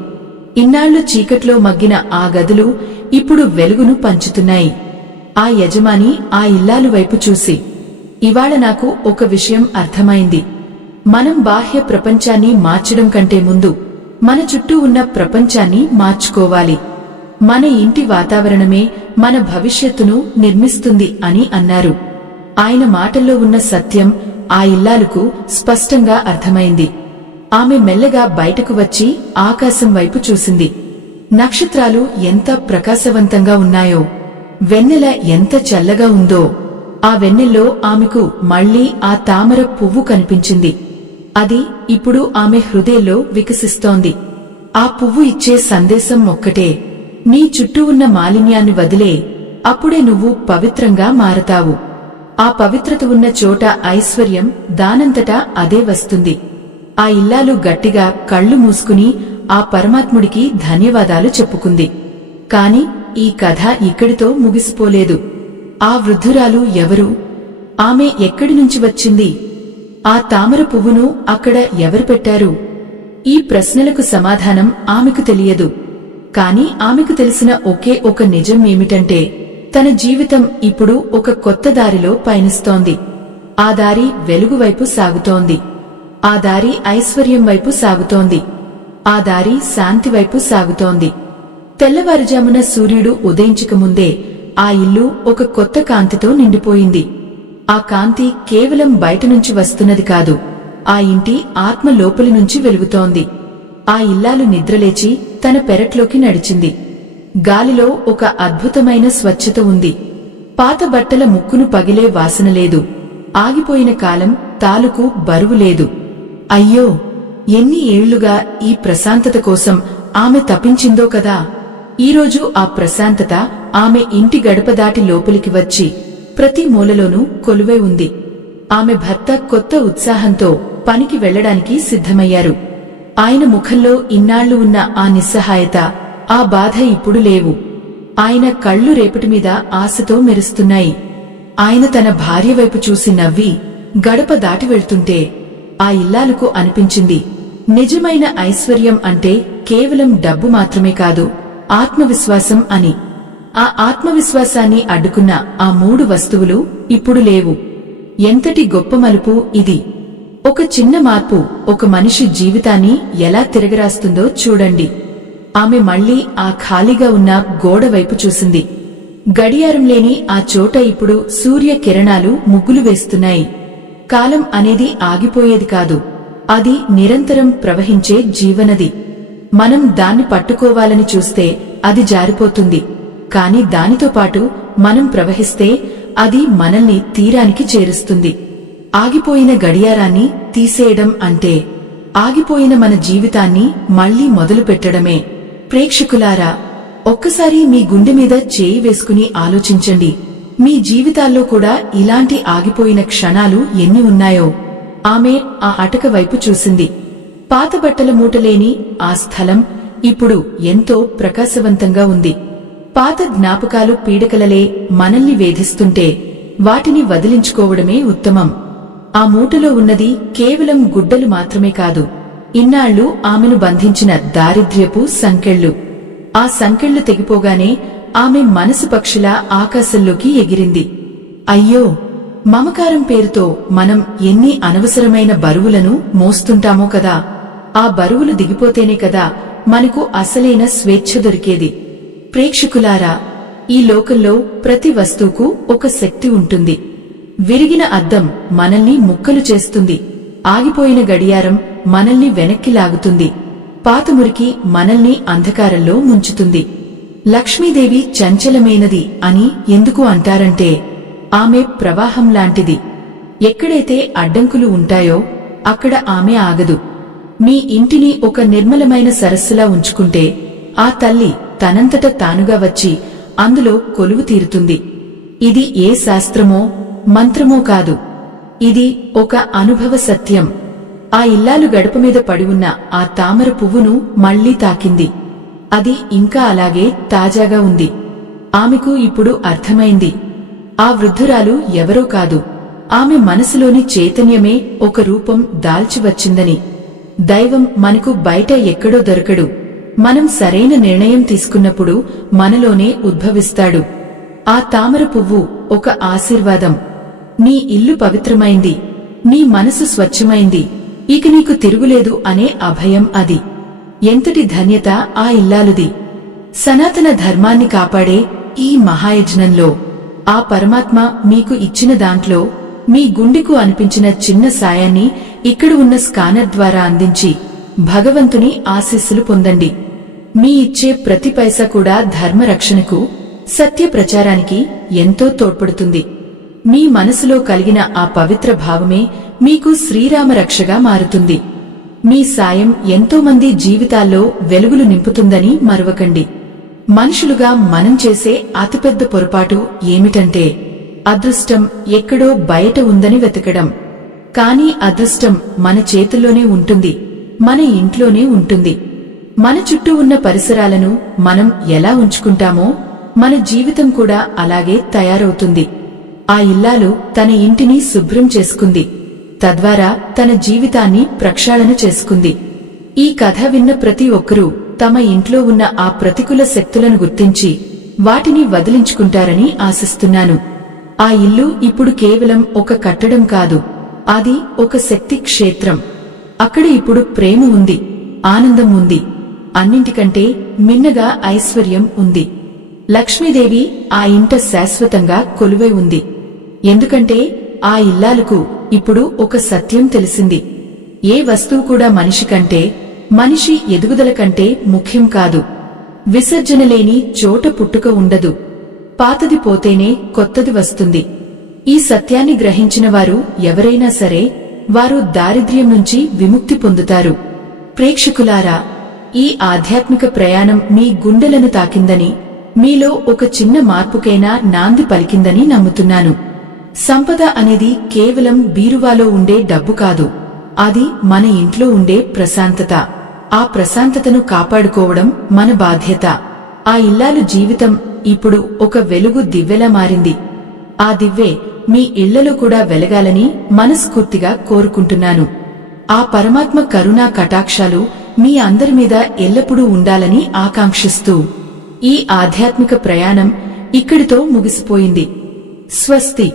ఇన్నాళ్లు చీకట్లో మగ్గిన ఆ గదులు ఇప్పుడు వెలుగును పంచుతున్నాయి. ఆ యజమాని ఆ ఇల్లాలు వైపు చూసి, ఇవాళ నాకు ఒక విషయం అర్థమైంది. మనం బాహ్య ప్రపంచాన్ని మార్చడం కంటే ముందు మన చుట్టూ ఉన్న ప్రపంచాన్ని మార్చుకోవాలి. మన ఇంటి వాతావరణమే మన భవిష్యత్తును నిర్మిస్తుంది అని అన్నారు. ఆయన మాటల్లో ఉన్న సత్యం ఆ ఇల్లాలకు స్పష్టంగా అర్థమైంది. ఆమె మెల్లగా బయటకు వచ్చి ఆకాశం వైపు చూసింది. నక్షత్రాలు ఎంత ప్రకాశవంతంగా ఉన్నాయో, వెన్నెల ఎంత చల్లగా ఉందో. ఆ వెన్నెల్లో ఆమెకు మళ్లీ ఆ తామర పువ్వు కనిపించింది. అది ఇప్పుడు ఆమె హృదయంలో వికసిస్తోంది. ఆ పువ్వు ఇచ్చే సందేశం ఒక్కటే, నీ చుట్టూ ఉన్న మాలిన్యాన్ని వదిలే, అప్పుడే నువ్వు పవిత్రంగా మారతావు. ఆ పవిత్రత ఉన్న చోట ఐశ్వర్యం దానంతటా అదే వస్తుంది. ఆ ఇల్లాలు గట్టిగా కళ్లు మూసుకుని ఆ పరమాత్ముడికి ధన్యవాదాలు చెప్పుకుంది. కాని ఈ కథ ఇక్కడితో ముగిసిపోలేదు. ఆ వృద్ధురాలు ఎవరు? ఆమె ఎక్కడి నుంచి వచ్చింది? ఆ తామర పువ్వును అక్కడ ఎవరు పెట్టారు? ఈ ప్రశ్నలకు సమాధానం ఆమెకు తెలియదు. కాని ఆమెకు తెలిసిన ఒకే ఒక నిజం ఏమిటంటే, తన జీవితం ఇప్పుడు ఒక కొత్త దారిలో పయనిస్తోంది. ఆ దారి వెలుగు వైపు సాగుతోంది. ఆ దారి ఐశ్వర్యం వైపు సాగుతోంది. ఆ దారి శాంతి వైపు సాగుతోంది. తెల్లవారుజామున సూర్యుడు ఉదయించకముందే ఆ ఇల్లు ఒక కొత్త కాంతితో నిండిపోయింది. ఆ కాంతి కేవలం బయటనుంచి వస్తున్నది కాదు, ఆ ఇంటి ఆత్మ లోపలి నుంచి వెలుగుతోంది. ఆ ఇల్లాలు నిద్రలేచి తన పెరట్లోకి నడిచింది. గాలిలో ఒక అద్భుతమైన స్వచ్ఛత ఉంది. పాత బట్టల ముక్కును పగిలే వాసన లేదు. ఆగిపోయిన కాలం తాలూకు బరువు లేదు. అయ్యో, ఎన్ని ఏళ్లుగా ఈ ప్రశాంతత కోసం ఆమె తపించిందో కదా. ఈరోజు ఆ ప్రశాంతత ఆమె ఇంటి గడప దాటి లోపలికి వచ్చి ప్రతి మూలలోనూ కొలువై ఉంది. ఆమె భర్త కొత్త ఉత్సాహంతో పనికి వెళ్లడానికి సిద్ధమయ్యారు. ఆయన ముఖంలో ఇన్నాళ్లు ఉన్న ఆ నిస్సహాయత, ఆ బాధ ఇప్పుడు లేవు. ఆయన కళ్ళు రేపటిమీద ఆశతో మెరుస్తున్నాయి. ఆయన తన భార్య వైపు చూసి నవ్వి గడప దాటి వెళ్తుంటే ఆ ఇల్లాలకు అనిపించింది, నిజమైన ఐశ్వర్యం అంటే కేవలం డబ్బు మాత్రమే కాదు, ఆత్మవిశ్వాసం అని. ఆ ఆత్మవిశ్వాసాన్ని అడ్డుకున్న ఆ 3 వస్తువులు ఇప్పుడు లేవు. ఎంతటి గొప్ప మలుపు ఇది! ఒక చిన్న మార్పు ఒక మనిషి జీవితాన్ని ఎలా తిరగరాస్తుందో చూడండి. ఆమె మళ్లీ ఆ ఖాళీగా ఉన్న గోడ వైపు చూసింది. గడియారం లేని ఆ చోట ఇప్పుడు సూర్య కిరణాలు ముగ్గులు వేస్తున్నాయి. కాలం అనేది ఆగిపోయేది కాదు, అది నిరంతరం ప్రవహించే జీవనది. మనం దాన్ని పట్టుకోవాలని చూస్తే అది జారిపోతుంది. కాని దానితో పాటు మనం ప్రవహిస్తే అది మనల్ని తీరానికి చేరుస్తుంది. ఆగిపోయిన గడియారాన్ని తీసేయడం అంటే ఆగిపోయిన మన జీవితాన్ని మళ్లీ మొదలు పెట్టడమే. ప్రేక్షకులారా, ఒక్కసారి మీ గుండె మీద చేయి వేసుకుని ఆలోచించండి. మీ జీవితాల్లో కూడా ఇలాంటి ఆగిపోయిన క్షణాలు ఎన్ని ఉన్నాయో. ఆమె ఆ అటక వైపు చూసింది. పాత బట్టల మూటలేని ఆ స్థలం ఇప్పుడు ఎంతో ప్రకాశవంతంగా ఉంది. పాత జ్ఞాపకాలు పీడకలలే మనల్ని వేధిస్తుంటే వాటిని వదిలించుకోవడమే ఉత్తమం. ఆ మూటలో ఉన్నది కేవలం గుడ్డలు మాత్రమే కాదు, ఇన్నాళ్లు ఆమెను బంధించిన దారిద్ర్యపు సంకెళ్లు. ఆ సంకెళ్లు తెగిపోగానే ఆమె మనసు పక్షిలా ఆకాశంలోకి ఎగిరింది. అయ్యో, మమకారం పేరుతో మనం ఎన్ని అనవసరమైన బరువులను మోస్తుంటామో కదా. ఆ బరువులు దిగిపోతేనే కదా మనకు అసలైన స్వేచ్ఛ దొరికేది. ప్రేక్షకులారా, ఈ లోకంలో ప్రతి వస్తువుకు ఒక శక్తి ఉంటుంది. విరిగిన అద్దం మనల్ని ముక్కలు చేస్తుంది. ఆగిపోయిన గడియారం మనల్ని వెనక్కి లాగుతుంది. పాత మురికి మనల్ని అంధకారంలో ముంచుతుంది. లక్ష్మీదేవి చంచలమైనది అని ఎందుకు అంటారంటే ఆమె ప్రవాహం లాంటిది. ఎక్కడైతే అడ్డంకులు ఉంటాయో అక్కడ ఆమె ఆగదు. మీ ఇంటిని ఒక నిర్మలమైన సరస్సులా ఉంచుకుంటే ఆ తల్లి తనంతట తానుగా వచ్చి అందులో కొలువు తీరుతుంది. ఇది ఏ శాస్త్రమో మంత్రమో కాదు, ఇది ఒక అనుభవ సత్యం. ఆ ఇల్లాలు గడప మీద పడి ఉన్న ఆ తామర పువ్వును మళ్లీ తాకింది. అది ఇంకా అలాగే తాజాగా ఉంది. ఆమెకు ఇప్పుడు అర్థమైంది, ఆ వృద్ధురాలు ఎవరో కాదు, ఆమె మనసులోని చైతన్యమే ఒక రూపం దాల్చి వచ్చిందని. దైవం మనకు బయట ఎక్కడో దొరకడు. మనం సరైన నిర్ణయం తీసుకున్నప్పుడు మనలోనే ఉద్భవిస్తాడు. ఆ తామర పువ్వు ఒక ఆశీర్వాదం. నీ ఇల్లు పవిత్రమైంది, నీ మనసు స్వచ్ఛమైంది, ఇక నీకు తిరుగులేదు అనే అభయం అది. ఎంతటి ధన్యత ఆ ఇల్లాలుది. సనాతన ధర్మాన్ని కాపాడే ఈ మహాయజ్ఞంలో ఆ పరమాత్మ మీకు ఇచ్చిన దాంట్లో మీ గుండెకు అనిపించిన చిన్న సాయాన్ని ఇక్కడ ఉన్న స్కానర్ ద్వారా అందించి భగవంతుని ఆశీస్సులు పొందండి. మీ ఇచ్చే ప్రతి పైసా కూడా ధర్మ రక్షణకు, సత్య ప్రచారానికి ఎంతో తోడ్పడుతుంది. మీ మనసులో కలిగిన ఆ పవిత్ర భావమే మీకు శ్రీరామ రక్షగా మారుతుంది. మీ సాయం ఎంతో మంది జీవితాల్లో వెలుగులు నింపుతుందని మరవకండి. మనుషులుగా మనం చేసే అతిపెద్ద పొరపాటు ఏమిటంటే అదృష్టం ఎక్కడో బయట ఉందని వెతకడం. కానీ అదృష్టం మన చేతుల్లోనే ఉంటుంది, మన ఇంట్లోనే ఉంటుంది. మన చుట్టూ ఉన్న పరిసరాలను మనం ఎలా ఉంచుకుంటామో మన జీవితం కూడా అలాగే తయారవుతుంది. ఆ ఇల్లాలు తన ఇంటిని శుభ్రం చేసుకుంది. తద్వారా తన జీవితాన్ని ప్రక్షాళన చేసుకుంది. ఈ కథ విన్న ప్రతి ఒక్కరూ తమ ఇంట్లో ఉన్న ఆ ప్రతికూల శక్తులను గుర్తించి వాటిని వదిలించుకుంటారని ఆశిస్తున్నాను. ఆ ఇల్లు ఇప్పుడు కేవలం ఒక కట్టడం కాదు, అది ఒక శక్తి క్షేత్రం. అక్కడ ఇప్పుడు ప్రేమ ఉంది, ఆనందం ఉంది, అన్నింటికంటే మిన్నగా ఐశ్వర్యం ఉంది. లక్ష్మీదేవి ఆ ఇంట శాశ్వతంగా కొలువై ఉంది. ఎందుకంటే ఆ ఇల్లాలకు ఇప్పుడు ఒక సత్యం తెలిసింది. ఏ వస్తువు కూడా మనిషి కంటే, మనిషి ఎదుగుదల కంటే ముఖ్యం కాదు. విసర్జన లేని చోట పుట్టుక ఉండదు. పాతది పోతేనే కొత్తది వస్తుంది. ఈ సత్యాన్ని గ్రహించిన వారు ఎవరైనా సరే వారు దారిద్ర్యం నుంచి విముక్తి పొందుతారు. ప్రేక్షకులారా, ఈ ఆధ్యాత్మిక ప్రయాణం మీ గుండెలను తాకిందని, మీలో ఒక చిన్న మార్పుకైనా నాంది పలికిందని నమ్ముతున్నాను. సంపద అనేది కేవలం బీరువాలో ఉండే డబ్బు కాదు, అది మన ఇంట్లో ఉండే ప్రశాంతత. ఆ ప్రశాంతతను కాపాడుకోవడం మన బాధ్యత. ఆ ఇల్లాలు జీవితం ఇప్పుడు ఒక వెలుగు దివ్వెలా మారింది. ఆ దివ్వె మీ ఇళ్లలో కూడా వెలగాలని మనస్ఫూర్తిగా కోరుకుంటున్నాను. ఆ పరమాత్మ కరుణా కటాక్షాలు మీ అందరి మీద ఎల్లప్పుడూ ఉండాలని ఆకాంక్షిస్తూ ఈ ఆధ్యాత్మిక ప్రయాణం ఇక్కడితో ముగిసిపోయింది. స్వస్తి.